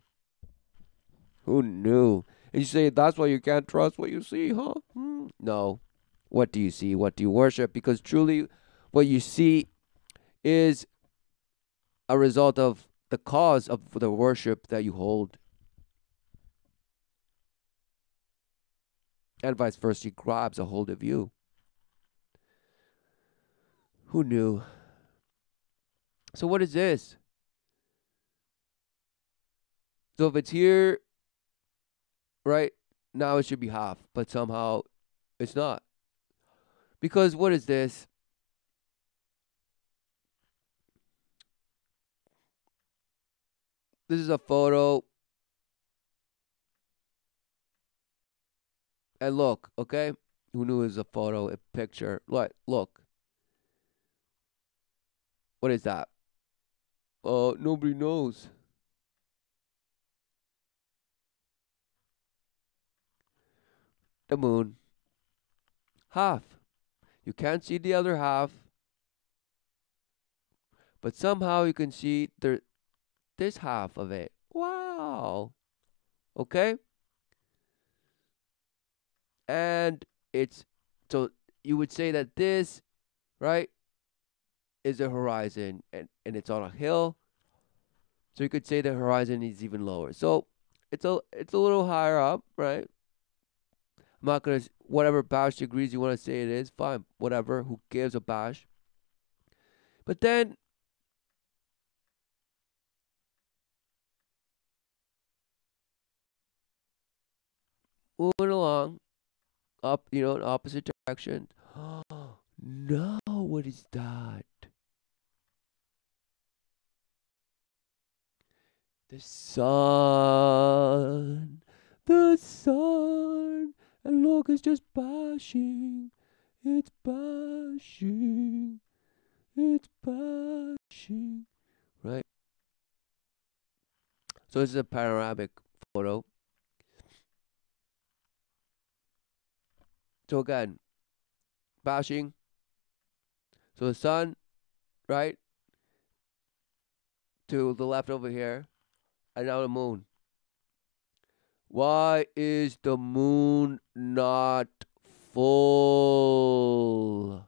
Who knew? And you say, that's why you can't trust what you see, huh? No. What do you see? What do you worship? Because truly, what you see is a result of the cause of the worship that you hold. And vice versa, he grabs a hold of you. Who knew? So what is this? So if it's here, right, now it should be half, but somehow it's not. Because what is this? This is a photo. And look, okay? Who knew it was a photo, a picture? Look. What is that? Nobody knows. The moon. Half. You can't see the other half. But somehow you can see this half of it. Wow. Okay? And so you would say that this, right, is the horizon, and it's on a hill. So you could say the horizon is even lower. So it's a little higher up, right? I'm not gonna, whatever bash degrees you want to say it is, fine, whatever. Who gives a bash? But then moving along up, in opposite direction. No, what is that? The sun, and look, it's just bashing. It's bashing. It's bashing. Right? So this is a panoramic photo. So again, bashing. So the sun, right, to the left over here, and now the moon. Why is the moon not full?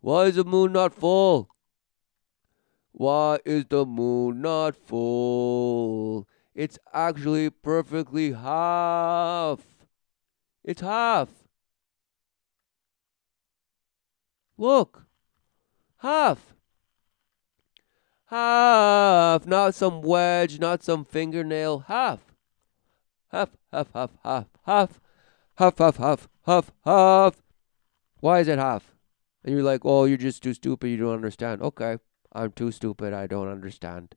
Why is the moon not full? Why is the moon not full? It's actually perfectly half. It's half. Look. Half. Half. Not some wedge, not some fingernail. Half. Half, half, half, half, half. Half, half, half, half, half. Why is it half? And you're like, oh, you're just too stupid. You don't understand. Okay. I'm too stupid. I don't understand.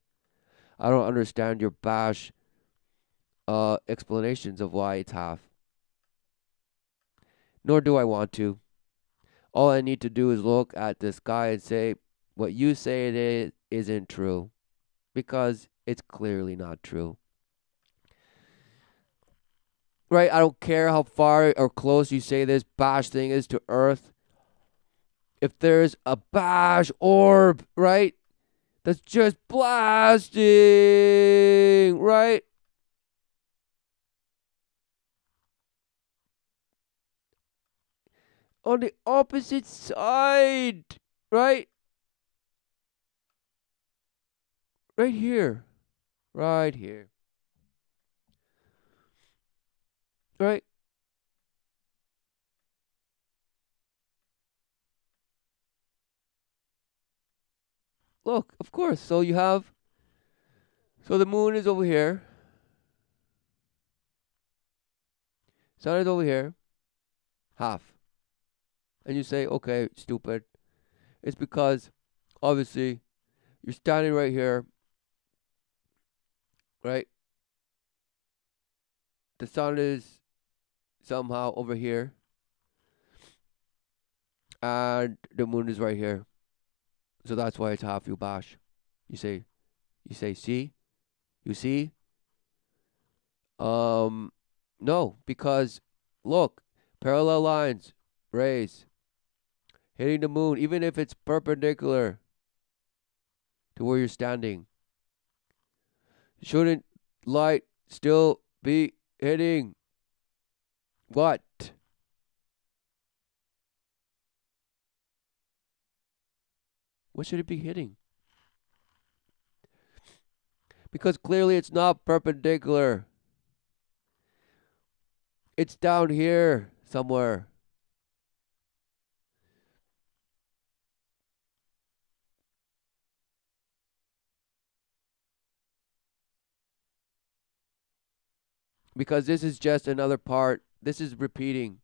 I don't understand your bash explanations of why it's half. nor do I want to. All I need to do is look at the sky and say, what you say it is isn't true, because it's clearly not true. Right? I don't care how far or close you say this bash thing is to Earth. If there's a bash orb, right, that's just blasting, right? On the opposite side, right? Right here. Right here. Right? Look, of course. So you have, so the moon is over here. Sun is over here. Half. And you say, okay, stupid. It's because, obviously, you're standing right here, right? The sun is somehow over here, and the moon is right here. So that's why it's half you bash. You say, see? You see? No, because look, parallel lines, rays, hitting the moon, even if it's perpendicular to where you're standing. Shouldn't light still be hitting what? What should it be hitting? Because clearly it's not perpendicular. It's down here somewhere. Because this is just another part. This is repeating.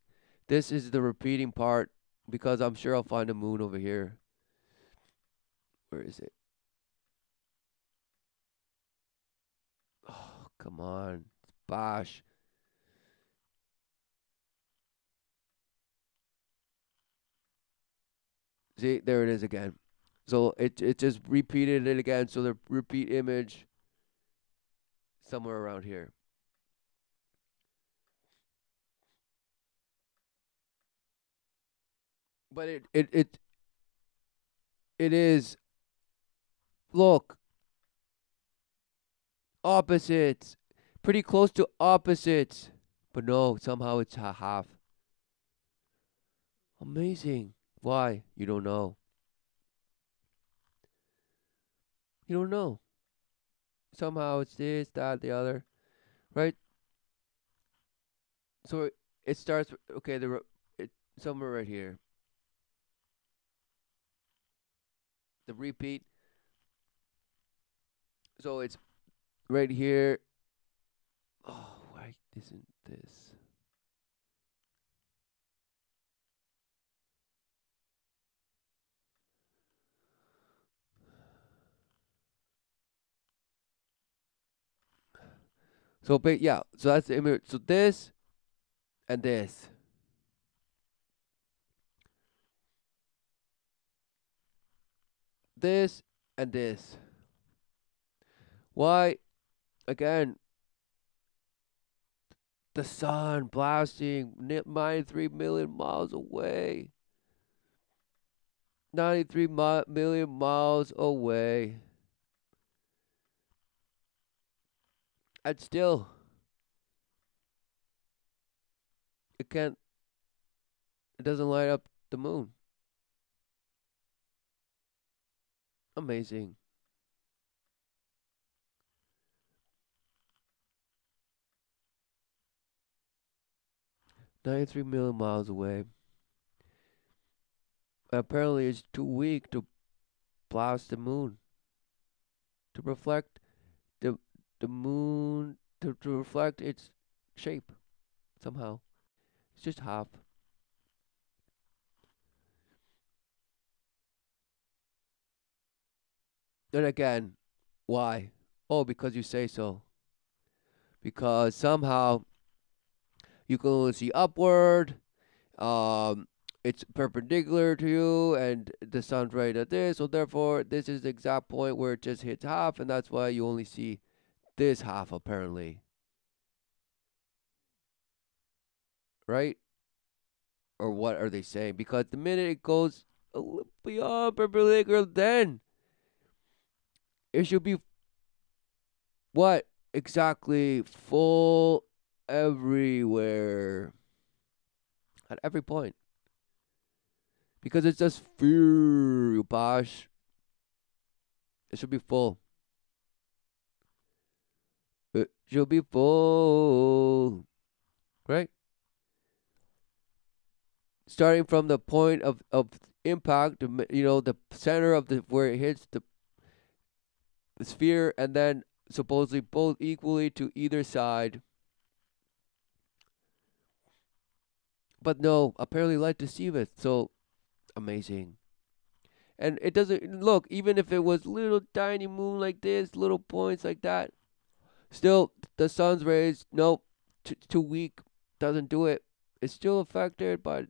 This is the repeating part. Because I'm sure I'll find a moon over here. Where is it? Oh, come on. Bosh. See, there it is again. So it just repeated it again. So the repeat image somewhere around here. But it is, look, opposites. Pretty close to opposites. But no, somehow it's a half. Amazing. Why? You don't know. You don't know. Somehow it's this, that, the other, right? So it starts. Okay, it somewhere right here. The repeat. So it's right here. Oh, why isn't this? So, but yeah. So that's the image. So this and this. This and this. Why? Again, the sun blasting 93 million miles away. 93 million miles away. And still, it can't, it doesn't light up the moon. Amazing. $93 million miles away. Apparently, it's too weak to blast the moon. To reflect the moon, to reflect its shape somehow. It's just half. Then again, why? Oh, because you say so. Because somehow you can only see upward. um it's perpendicular to you and the sun's right at this, so therefore this is the exact point where it just hits half, and that's why you only see this half apparently. Right? Or what are they saying? Because the minute it goes a little beyond perpendicular, then it should be what? Exactly full everywhere. At every point. Because it's just fear, Bosh. It should be full. It should be full. Right? Starting from the point of impact, the center of the where it hits the sphere, and then supposedly both equally to either side. But no, apparently light deceiveth. So amazing. And it doesn't look, even if it was little tiny moon like this, little points like that, still the sun's rays, nope, too weak, doesn't do it. It's still affected by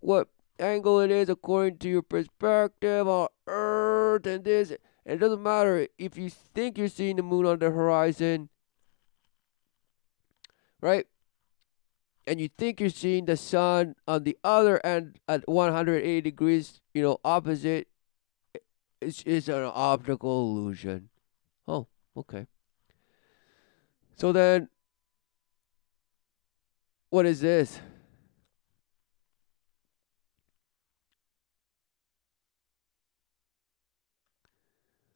what angle it is according to your perspective on Earth and this. And it doesn't matter if you think you're seeing the moon on the horizon, right? And you think you're seeing the sun on the other end at 180 degrees, opposite. It's an optical illusion. Oh, okay. So then, what is this?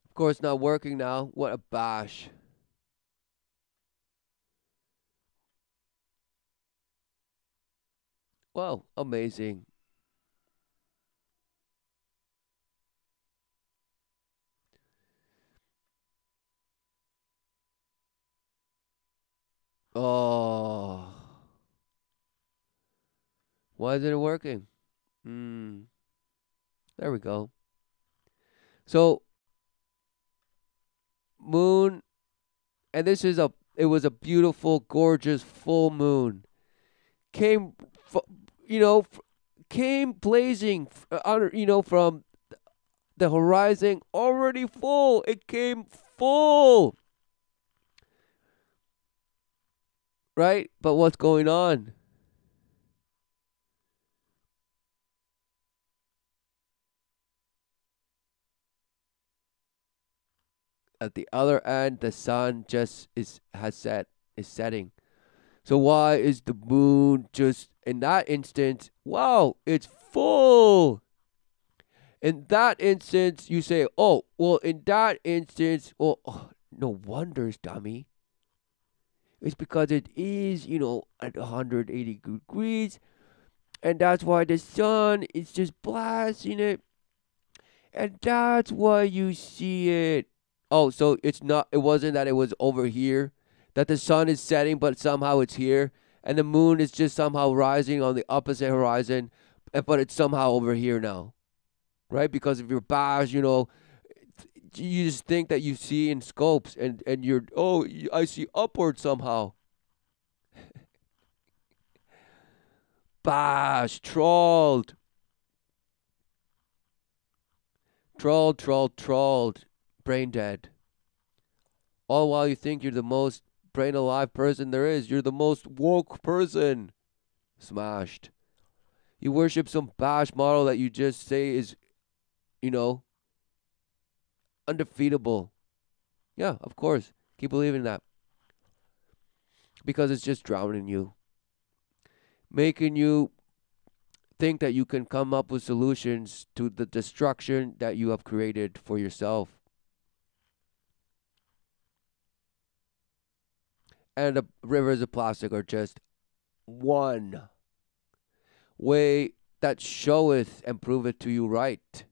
Of course, not working now. What a bash. Wow, amazing. Oh, why isn't it working? Hmm. There we go. So, moon, and it was a beautiful, gorgeous full moon. Came, you know, came blazing, from the horizon already full. It came full. Right? But what's going on? At the other end, the sun just is setting. So why is the moon just in that instance? Wow, it's full. In that instance, you say, oh, well, in that instance, well, no wonders, dummy. It's because it is, at 180 degrees, and that's why the sun is just blasting it, and that's why you see it. Oh, so it wasn't that it was over here, that the sun is setting, but somehow it's here, and the moon is just somehow rising on the opposite horizon, but it's somehow over here now, right? Because if you're bash, you just think that you see in scopes, and I see upward somehow. Bash, trolled. Trolled. Brain dead. All while you think you're the most brain alive person there is. You're the most woke person. Smashed. You worship some bash model that you just say is, you know, undefeatable. Yeah, of course. Keep believing that. Because it's just drowning you. Making you think that you can come up with solutions to the destruction that you have created for yourself. And the rivers of plastic are just one way that showeth and proveth to you right.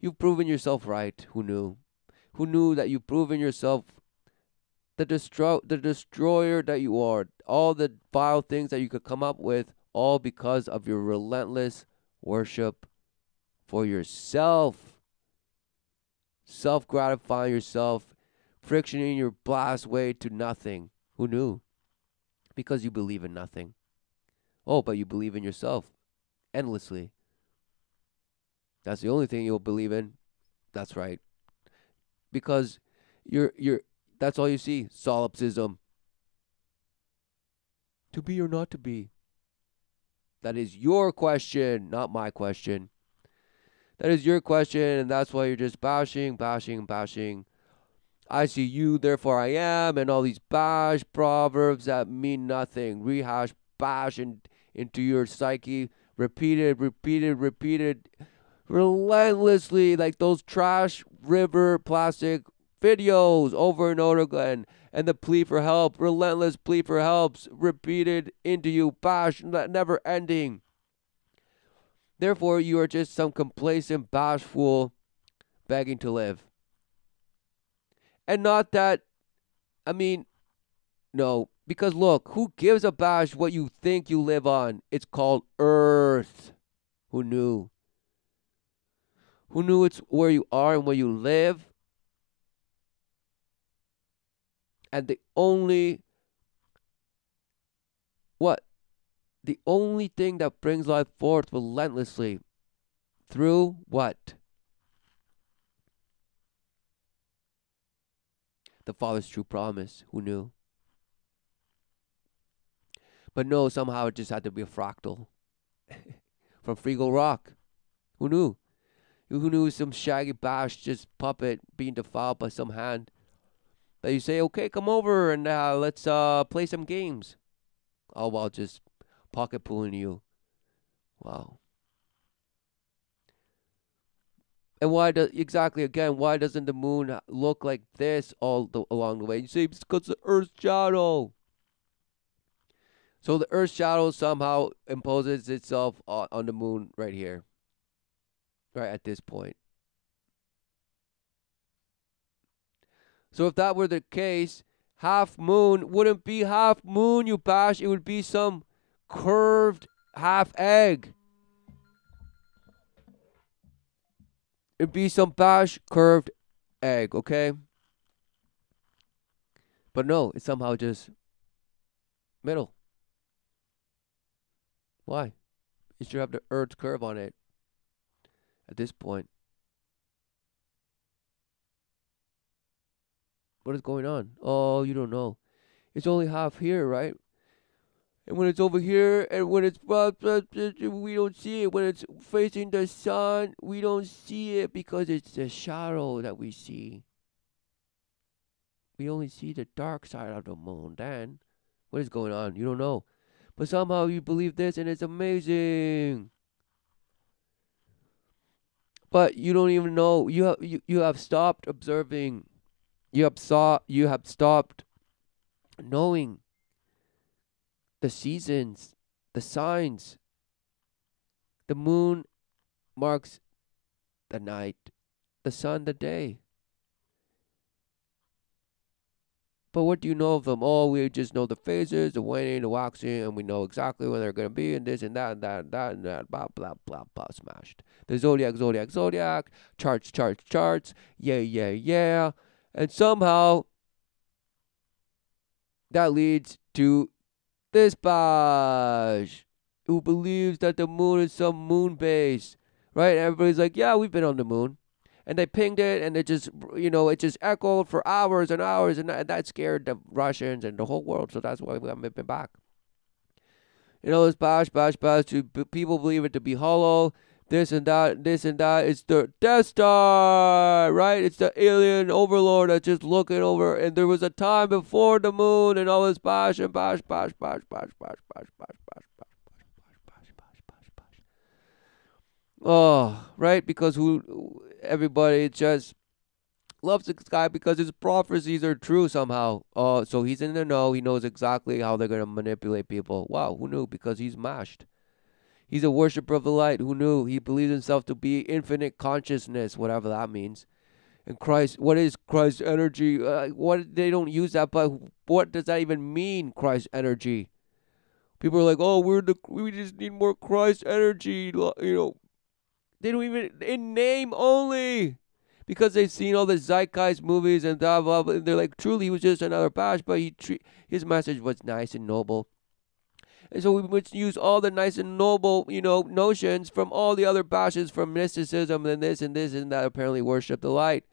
You've proven yourself right. Who knew? Who knew that you've proven yourself the destroyer that you are? All the vile things that you could come up with, all because of your relentless worship for yourself. Self gratifying yourself, frictioning your blast way to nothing. Who knew? Because you believe in nothing. Oh, but you believe in yourself endlessly. That's the only thing you'll believe in. That's right. Because you're that's all you see. Solipsism. To be or not to be. That is your question, not my question. That is your question, and that's why you're just bashing, bashing, bashing. I see you, therefore I am, and all these bash proverbs that mean nothing. Rehash, bash into your psyche. Repeated, repeated, repeated. Relentlessly, like those trash river plastic videos over and over again. And the plea for help, relentless plea for help, repeated into you, bash, never ending. Therefore, you are just some complacent bash fool begging to live. And not that, I mean, no, because look, who gives a bash what you think you live on? It's called Earth. Who knew? Who knew it's where you are and where you live? And the only, what? The only thing that brings life forth relentlessly through what? The Father's true promise. Who knew? But no, somehow it just had to be a fractal from Frigo Rock. Who knew? Who knew some shaggy bash just puppet being defiled by some hand? That you say, okay, come over and let's play some games. All while just pocket pulling you. Wow. And why does exactly again? Why doesn't the moon look like this along the way? You say it's because the Earth's shadow. So the Earth's shadow somehow imposes itself on the moon right here, right at this point. So if that were the case, half moon wouldn't be half moon, you bash. It would be some curved half egg. It'd be some bash curved egg, okay? But no, it's somehow just middle. Why? It should have the Earth's curve on it at this point. What is going on? Oh, you don't know. It's only half here, right? And when it's over here, and when it's we don't see it. When it's facing the sun, we don't see it because it's the shadow that we see. We only see the dark side of the moon. Then, what is going on? You don't know. But somehow you believe this, and it's amazing. But you don't even know. You have stopped observing. You have stopped knowing the seasons, the signs. The moon marks the night, the sun the day. But what do you know of them? Oh, we just know the phases, the waning, the waxing, and we know exactly when they're going to be, and this and that and that and that and that, blah, blah, blah, blah, smashed. The zodiac, zodiac, zodiac, charts, charts, charts, yeah, yeah, yeah. And somehow that leads to this bash, who believes that the moon is some moon base, right? Everybody's like, yeah, we've been on the moon. And they pinged it, and it just, it just echoed for hours and hours, and that scared the Russians and the whole world, so that's why we haven't been back. This bash, bash, bash, people believe it to be hollow, this and that, it's the Death Star, right? It's the alien overlord that's just looking over, and there was a time before the moon, and all this bash, and bash, bash, bash, bash, bash, bash, bash, bash, bash, bash, bash, bash, bash. Oh, right, because everybody just loves this guy because his prophecies are true somehow. Oh, so he's in the know. He knows exactly how they're going to manipulate people. Wow, who knew? Because he's mashed. He's a worshiper of the light. Who knew? He believes himself to be infinite consciousness, whatever that means. And Christ, what is Christ's energy? They don't use that, but what does that even mean, Christ's energy? People are like, oh, we just need more Christ energy, They don't even, in name only, because they've seen all the zeitgeist movies and blah, blah, blah. They're like, truly, he was just another bash, but his message was nice and noble. And so we must use all the nice and noble, notions from all the other bashes from mysticism and this and that apparently worship the light.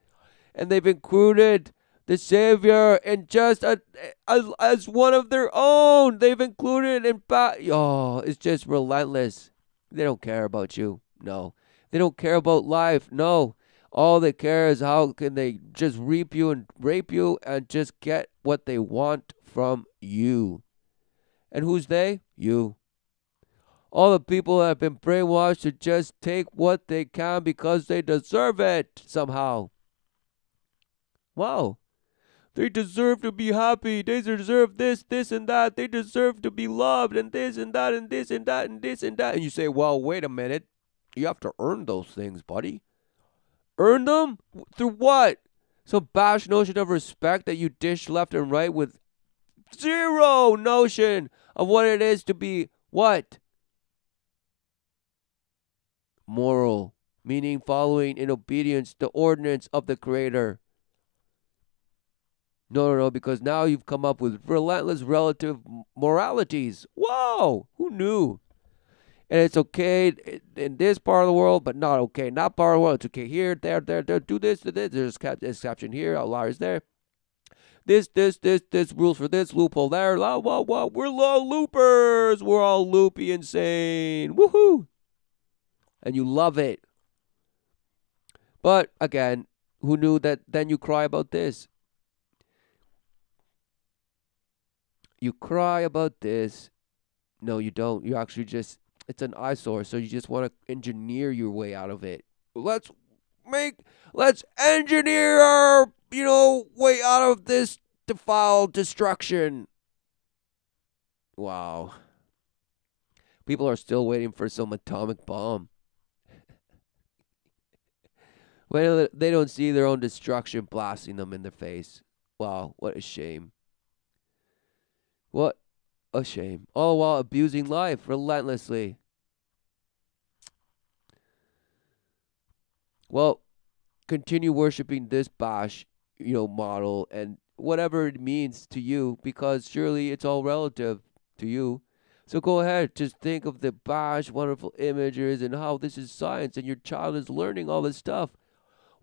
And they've included the Savior in just as one of their own. They've included it's just relentless. They don't care about you. No. They don't care about life. No. All they care is how can they just reap you and rape you and just get what they want from you. And who's they? You. All the people that have been brainwashed to just take what they can because they deserve it somehow. Wow. They deserve to be happy. They deserve this, and that. They deserve to be loved and this and that and this and that and this and that. And you say, well, wait a minute. You have to earn those things, buddy. Earn them? Through what? Some bash notion of respect that you dish left and right with zero notion of what it is to be what? Moral, meaning following in obedience the ordinance of the Creator. No, because now you've come up with relentless relative moralities. Whoa, who knew? And it's okay in this part of the world, but not okay. Not part of the world. It's okay here, there. Do this, do this. There's exception here, outliers there. This rules for this, loophole there. Wow. We're all loopers. We're all loopy insane. Woohoo! And you love it. But again, who knew that then you cry about this? You cry about this. No, you don't. You actually just, it's an eyesore, so you just want to engineer your way out of it. Let's engineer our, way out of this defiled destruction. Wow. People are still waiting for some atomic bomb. When they don't see their own destruction blasting them in their face. Wow, what a shame. What a shame. All while abusing life relentlessly. Well, continue worshiping this bash, model and whatever it means to you, because surely it's all relative to you. So go ahead, just think of the bash, wonderful images, and how this is science, and your child is learning all this stuff.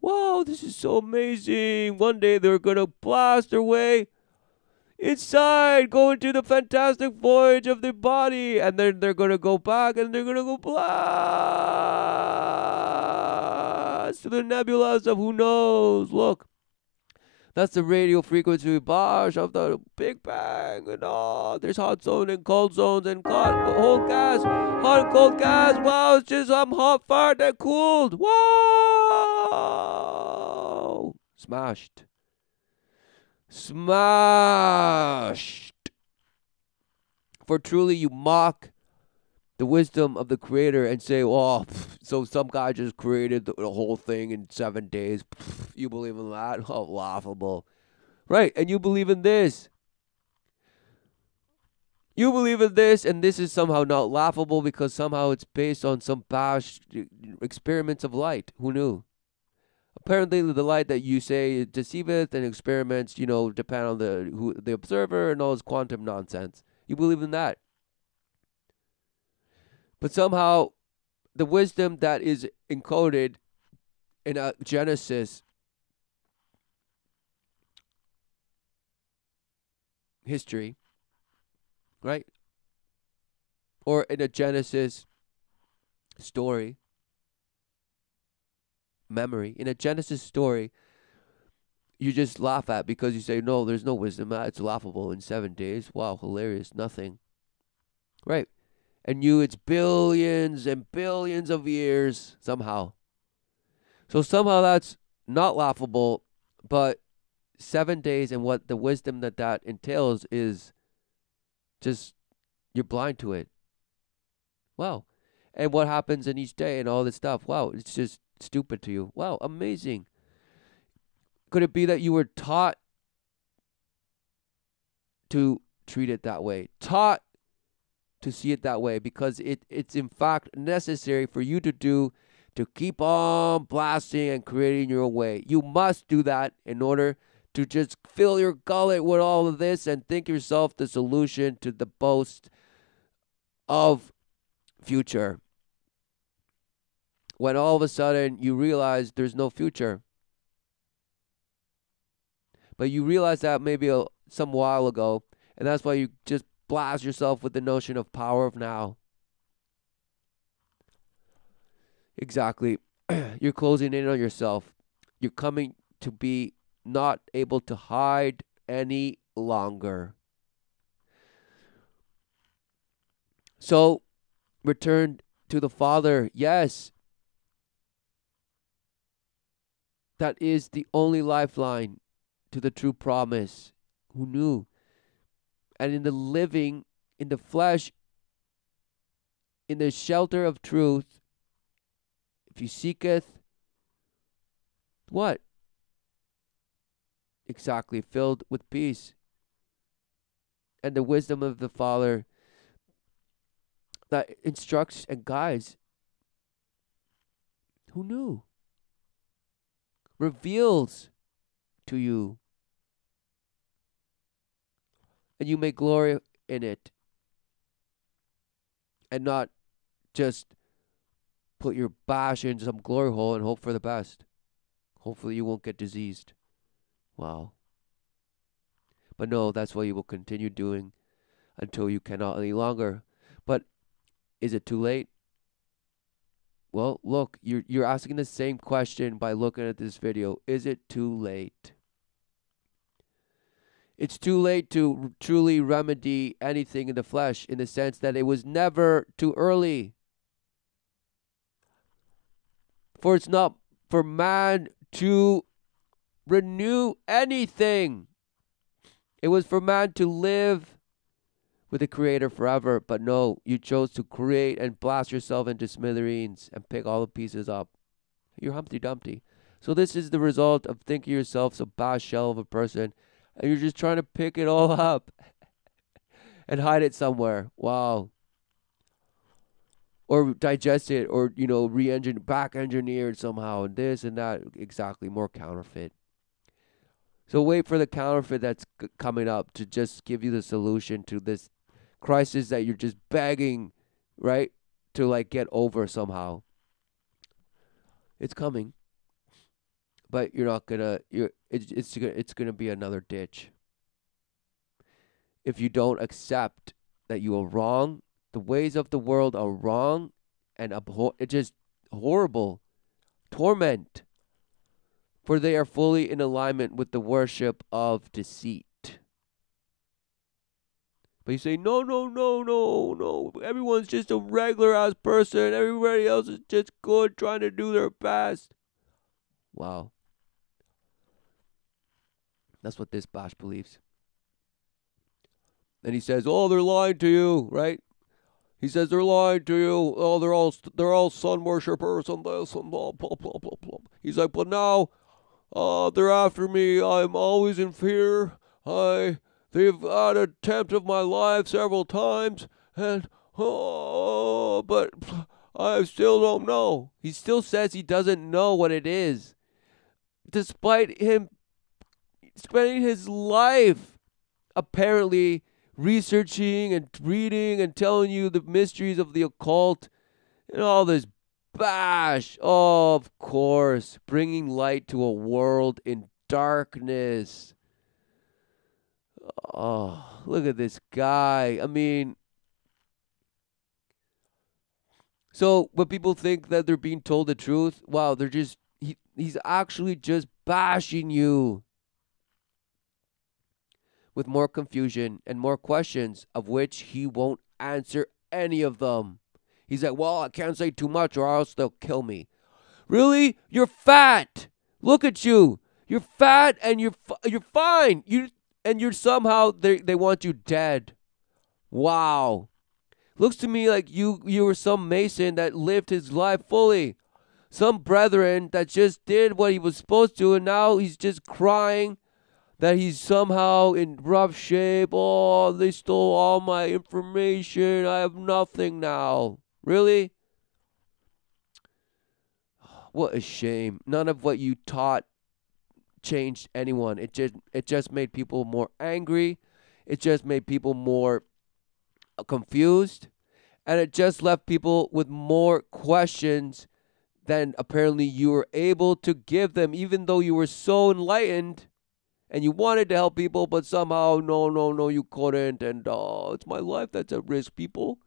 Wow, this is so amazing. One day they're going to blast their way inside, go into the fantastic voyage of the body, and then they're going to go back and they're going to go blast to the nebulas of who knows. Look, that's the radio frequency bash of the Big Bang and all. There's hot zone and cold zones and cold gas, hot and cold gas. Wow, it's just some hot fire that cooled. Wow, smashed. For truly you mock the wisdom of the Creator and say, oh, so some guy just created the whole thing in 7 days. You believe in that? Oh, laughable. Right, and you believe in this. You believe in this, and this is somehow not laughable because somehow it's based on some bash experiments of light. Who knew? Apparently, the light that you say deceiveth and experiments, depend on the observer and all this quantum nonsense. You believe in that. But somehow, the wisdom that is encoded in a Genesis history, right? Or in a Genesis story, memory, in a Genesis story, you just laugh at because you say, no, there's no wisdom. It's laughable in 7 days. Wow, hilarious, nothing. Right. And it's billions and billions of years somehow. So somehow that's not laughable, but 7 days and what the wisdom that entails is just, you're blind to it. Wow. And what happens in each day and all this stuff. Wow, it's just stupid to you. Wow, amazing. Could it be that you were taught to treat it that way? Taught to see it that way because it's in fact necessary for you to do to keep on blasting and creating your own way. You must do that in order to just fill your gullet with all of this and think yourself the solution to the boast of future. When all of a sudden you realize there's no future. But you realize that maybe some while ago, and that's why you just blast yourself with the notion of power of now. Exactly. You're closing in on yourself. You're coming to be not able to hide any longer. So, return to the Father. Yes. That is the only lifeline to the true promise. Who knew? And in the living, in the flesh, in the shelter of truth, if you seeketh, what? Exactly, filled with peace and the wisdom of the Father that instructs and guides. Who knew? Reveals to you. And you may glory in it. And not just put your bash in some glory hole and hope for the best. Hopefully you won't get diseased. Wow. But no, that's what you will continue doing until you cannot any longer. But is it too late? Well, look, you're asking the same question by looking at this video. Is it too late? It's too late to truly remedy anything in the flesh, in the sense that it was never too early. For it's not for man to renew anything. It was for man to live with the Creator forever. But no, you chose to create and blast yourself into smithereens and pick all the pieces up. You're Humpty Dumpty. So this is the result of thinking yourself a bad shell of a person, and you're just trying to pick it all up and hide it somewhere. Wow. Or digest it, or back engineered somehow, and this and that. Exactly, more counterfeit. So wait for the counterfeit that's coming up to just give you the solution to this crisis that you're just begging, right, to like get over somehow. It's coming, but you're not gonna. It's gonna be another ditch. If you don't accept that you are wrong, the ways of the world are wrong, and it's just horrible torment. For they are fully in alignment with the worship of deceit. But you say, no, no, no, no, no. Everyone's just a regular ass person. Everybody else is just good, trying to do their best. Wow. That's what this Bosch believes. And he says, oh, they're lying to you, right? He says they're lying to you. Oh, they're all sun worshippers and this and blah, blah, blah, blah, blah. He's like, but now, they're after me. I'm always in fear. They've had an attempt of my life several times, and but I still don't know. He still says he doesn't know what it is, despite him spending his life apparently researching and reading and telling you the mysteries of the occult and all this bash. Oh, of course, bringing light to a world in darkness. Oh, look at this guy. I mean, so when people think that they're being told the truth, wow, he's actually just bashing you with more confusion and more questions, of which he won't answer any of them. He's like, well, I can't say too much or else they'll kill me. Really? You're fat. Look at you. You're fat and you're fine. You're somehow, they want you dead. Wow. Looks to me like you were some Mason that lived his life fully. Some brethren that just did what he was supposed to, and now he's just crying that he's somehow in rough shape. Oh, they stole all my information. I have nothing now. Really? What a shame. None of what you taught changed anyone. It just made people more angry. It just made people more confused. And it just left people with more questions than apparently you were able to give them, even though you were so enlightened and you wanted to help people, but somehow, no, you couldn't. And it's my life that's at risk, people.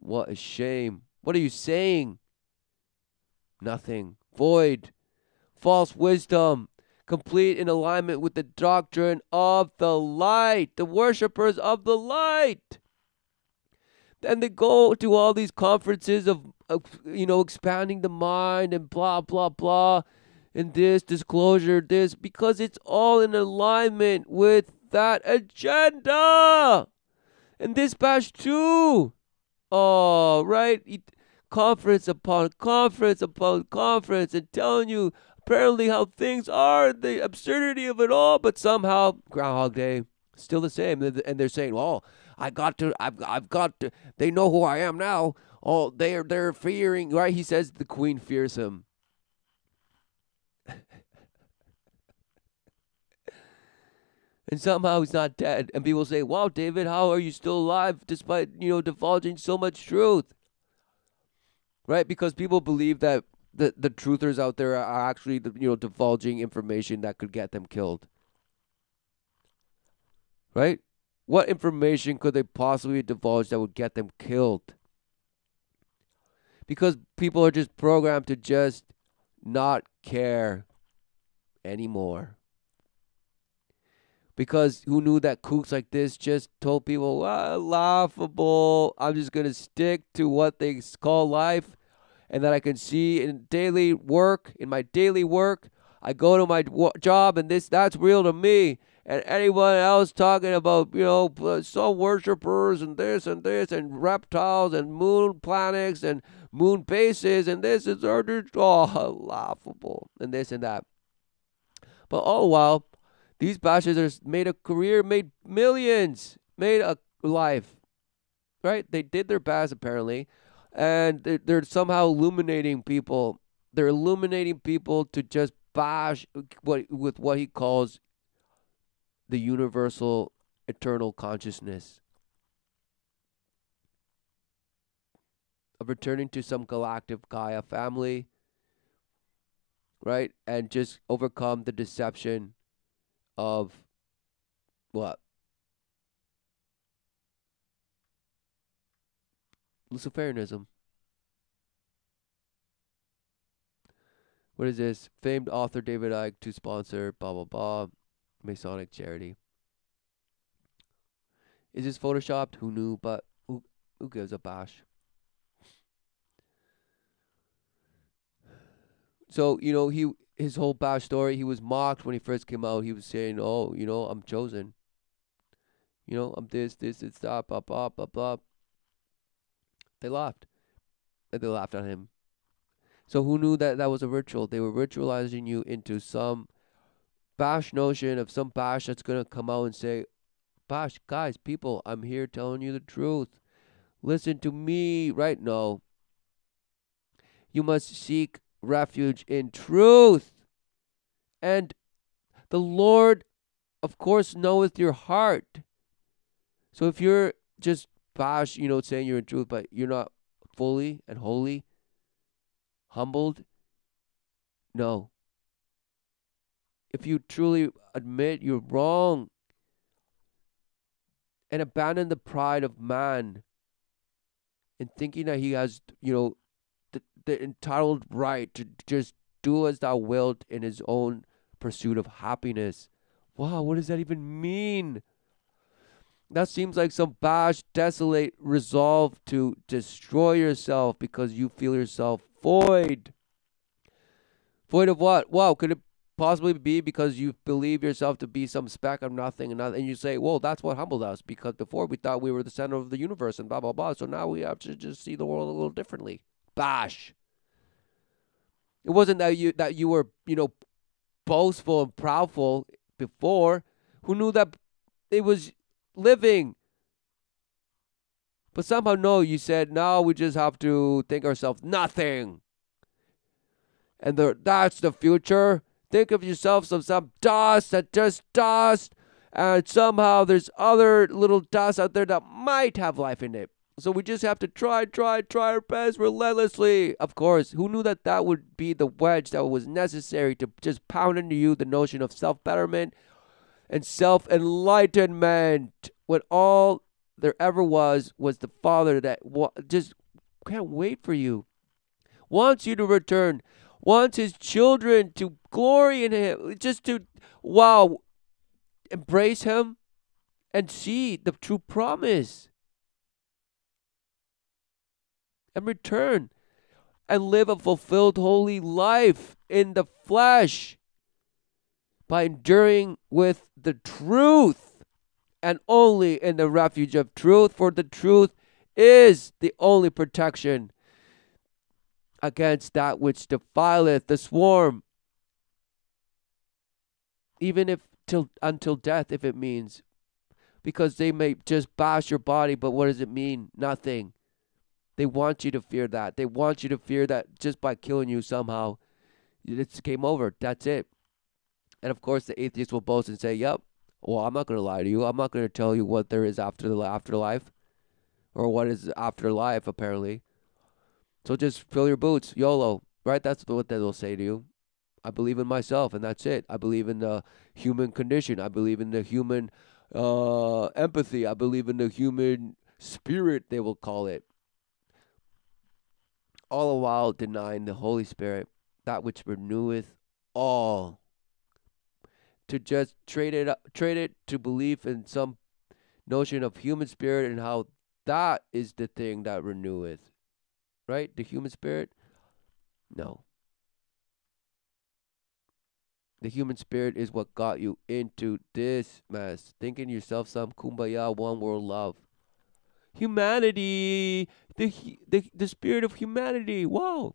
What a shame. What are you saying? Nothing. Void. False wisdom. Complete in alignment with the doctrine of the light. The worshippers of the light. Then they go to all these conferences of expanding the mind and blah, blah, blah. And this, disclosure, this. Because it's all in alignment with that agenda. And this batch too. Oh, right? Conference upon conference upon conference and telling you apparently how things are, the absurdity of it all, but somehow Groundhog Day still the same. And they're saying, "Oh, I've got to. They know who I am now. Oh, they're fearing." Right? He says the Queen fears him. And somehow he's not dead. And people say, "Wow, David, how are you still alive despite divulging so much truth?" Right? Because people believe that the truthers out there are actually divulging information that could get them killed. Right? What information could they possibly divulge that would get them killed? Because people are just programmed to just not care anymore. Because who knew that kooks like this just told people, laughable, I'm just going to stick to what they call life, and that I can see in my daily work, I go to my job, and that's real to me. And anyone else talking about, some worshippers and this and reptiles and moon planets and moon bases and this is laughable and this and that. But all the while, these bashes are made a career, made millions, made a life, right? They did their best apparently, and they're somehow illuminating people. They're illuminating people to just bash with what he calls the universal eternal consciousness of returning to some galactic Gaia family, right? And just overcome the deception of what? Luciferianism. What is this? Famed author David Icke to sponsor blah blah blah Masonic charity. Is this photoshopped? Who knew? But who gives a bash? So his whole bash story. He was mocked when he first came out. He was saying, "Oh, I'm chosen. I'm this, it's that, blah blah blah blah." They laughed. And they laughed at him. So who knew that was a ritual? They were ritualizing you into some bash notion of some bash that's going to come out and say, "Bash, guys, people, I'm here telling you the truth. Listen to me," right? No. You must seek refuge in truth. And the Lord, of course, knoweth your heart. So if you're just bash, saying you're in truth, but you're not fully and wholly humbled, no. If you truly admit you're wrong and abandon the pride of man in thinking that he has, the entitled right to just do as thou wilt in his own pursuit of happiness. Wow, what does that even mean? That seems like some bash, desolate resolve to destroy yourself because you feel yourself void. Void of what? Wow, could it possibly be because you believe yourself to be some speck of nothing and you say, well, that's what humbled us, because before we thought we were the center of the universe and blah, blah, blah, so now we have to just see the world a little differently. Bash. It wasn't that you were, boastful and proudful before. Who knew that it was living? But somehow, no, you said, now we just have to think ourselves nothing. And that's the future. Think of yourself as some dust that just dust. And somehow there's other little dust out there that might have life in it. So we just have to try our best relentlessly. Of course, who knew that that would be the wedge that was necessary to just pound into you the notion of self-betterment and self-enlightenment, when all there ever was the Father that just can't wait for you, wants you to return, wants his children to glory in him, just to, wow, embrace him and see the true promise and return and live a fulfilled holy life in the flesh by enduring with the truth and only in the refuge of truth, for the truth is the only protection against that which defileth the swarm, even if till until death, if it means, because they may just bash your body, but what does it mean? Nothing. They want you to fear that. They want you to fear that just by killing you somehow, it's game over. That's it. And of course, the atheists will boast and say, "Yep, well, I'm not going to lie to you. I'm not going to tell you what there is after the afterlife, or what is afterlife, apparently. So just fill your boots, YOLO." Right? That's what they'll say to you. I believe in myself, and that's it. I believe in the human condition. I believe in the human empathy. I believe in the human spirit, they will call it. All the while denying the Holy Spirit, that which reneweth all. To just trade it to belief in some notion of human spirit and how that is the thing that reneweth. Right? The human spirit? No. The human spirit is what got you into this mess. Thinking yourself some kumbaya, one world love. Humanity! The spirit of humanity. Wow!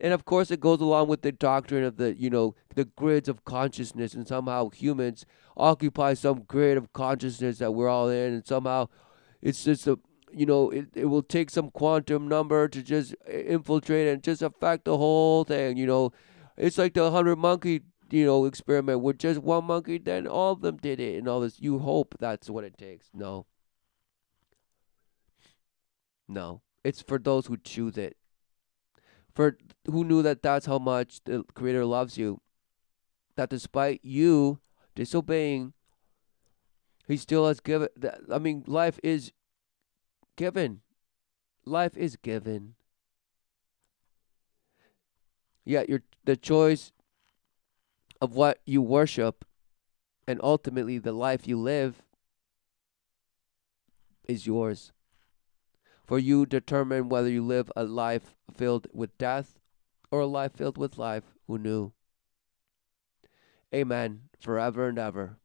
And of course, it goes along with the doctrine of the grids of consciousness, and somehow humans occupy some grid of consciousness that we're all in, and somehow it's just it will take some quantum number to just infiltrate and just affect the whole thing. It's like the 100 monkey experiment with just one monkey, then all of them did it, and all this. You hope that's what it takes. No, no, it's for those who choose it. For who knew that that's how much the Creator loves you. That despite you disobeying, He still has given. I mean, life is given. Life is given. Yet the choice of what you worship and ultimately the life you live is yours. For you determine whether you live a life filled with death or a life filled with life. Who knew? Amen. Forever and ever.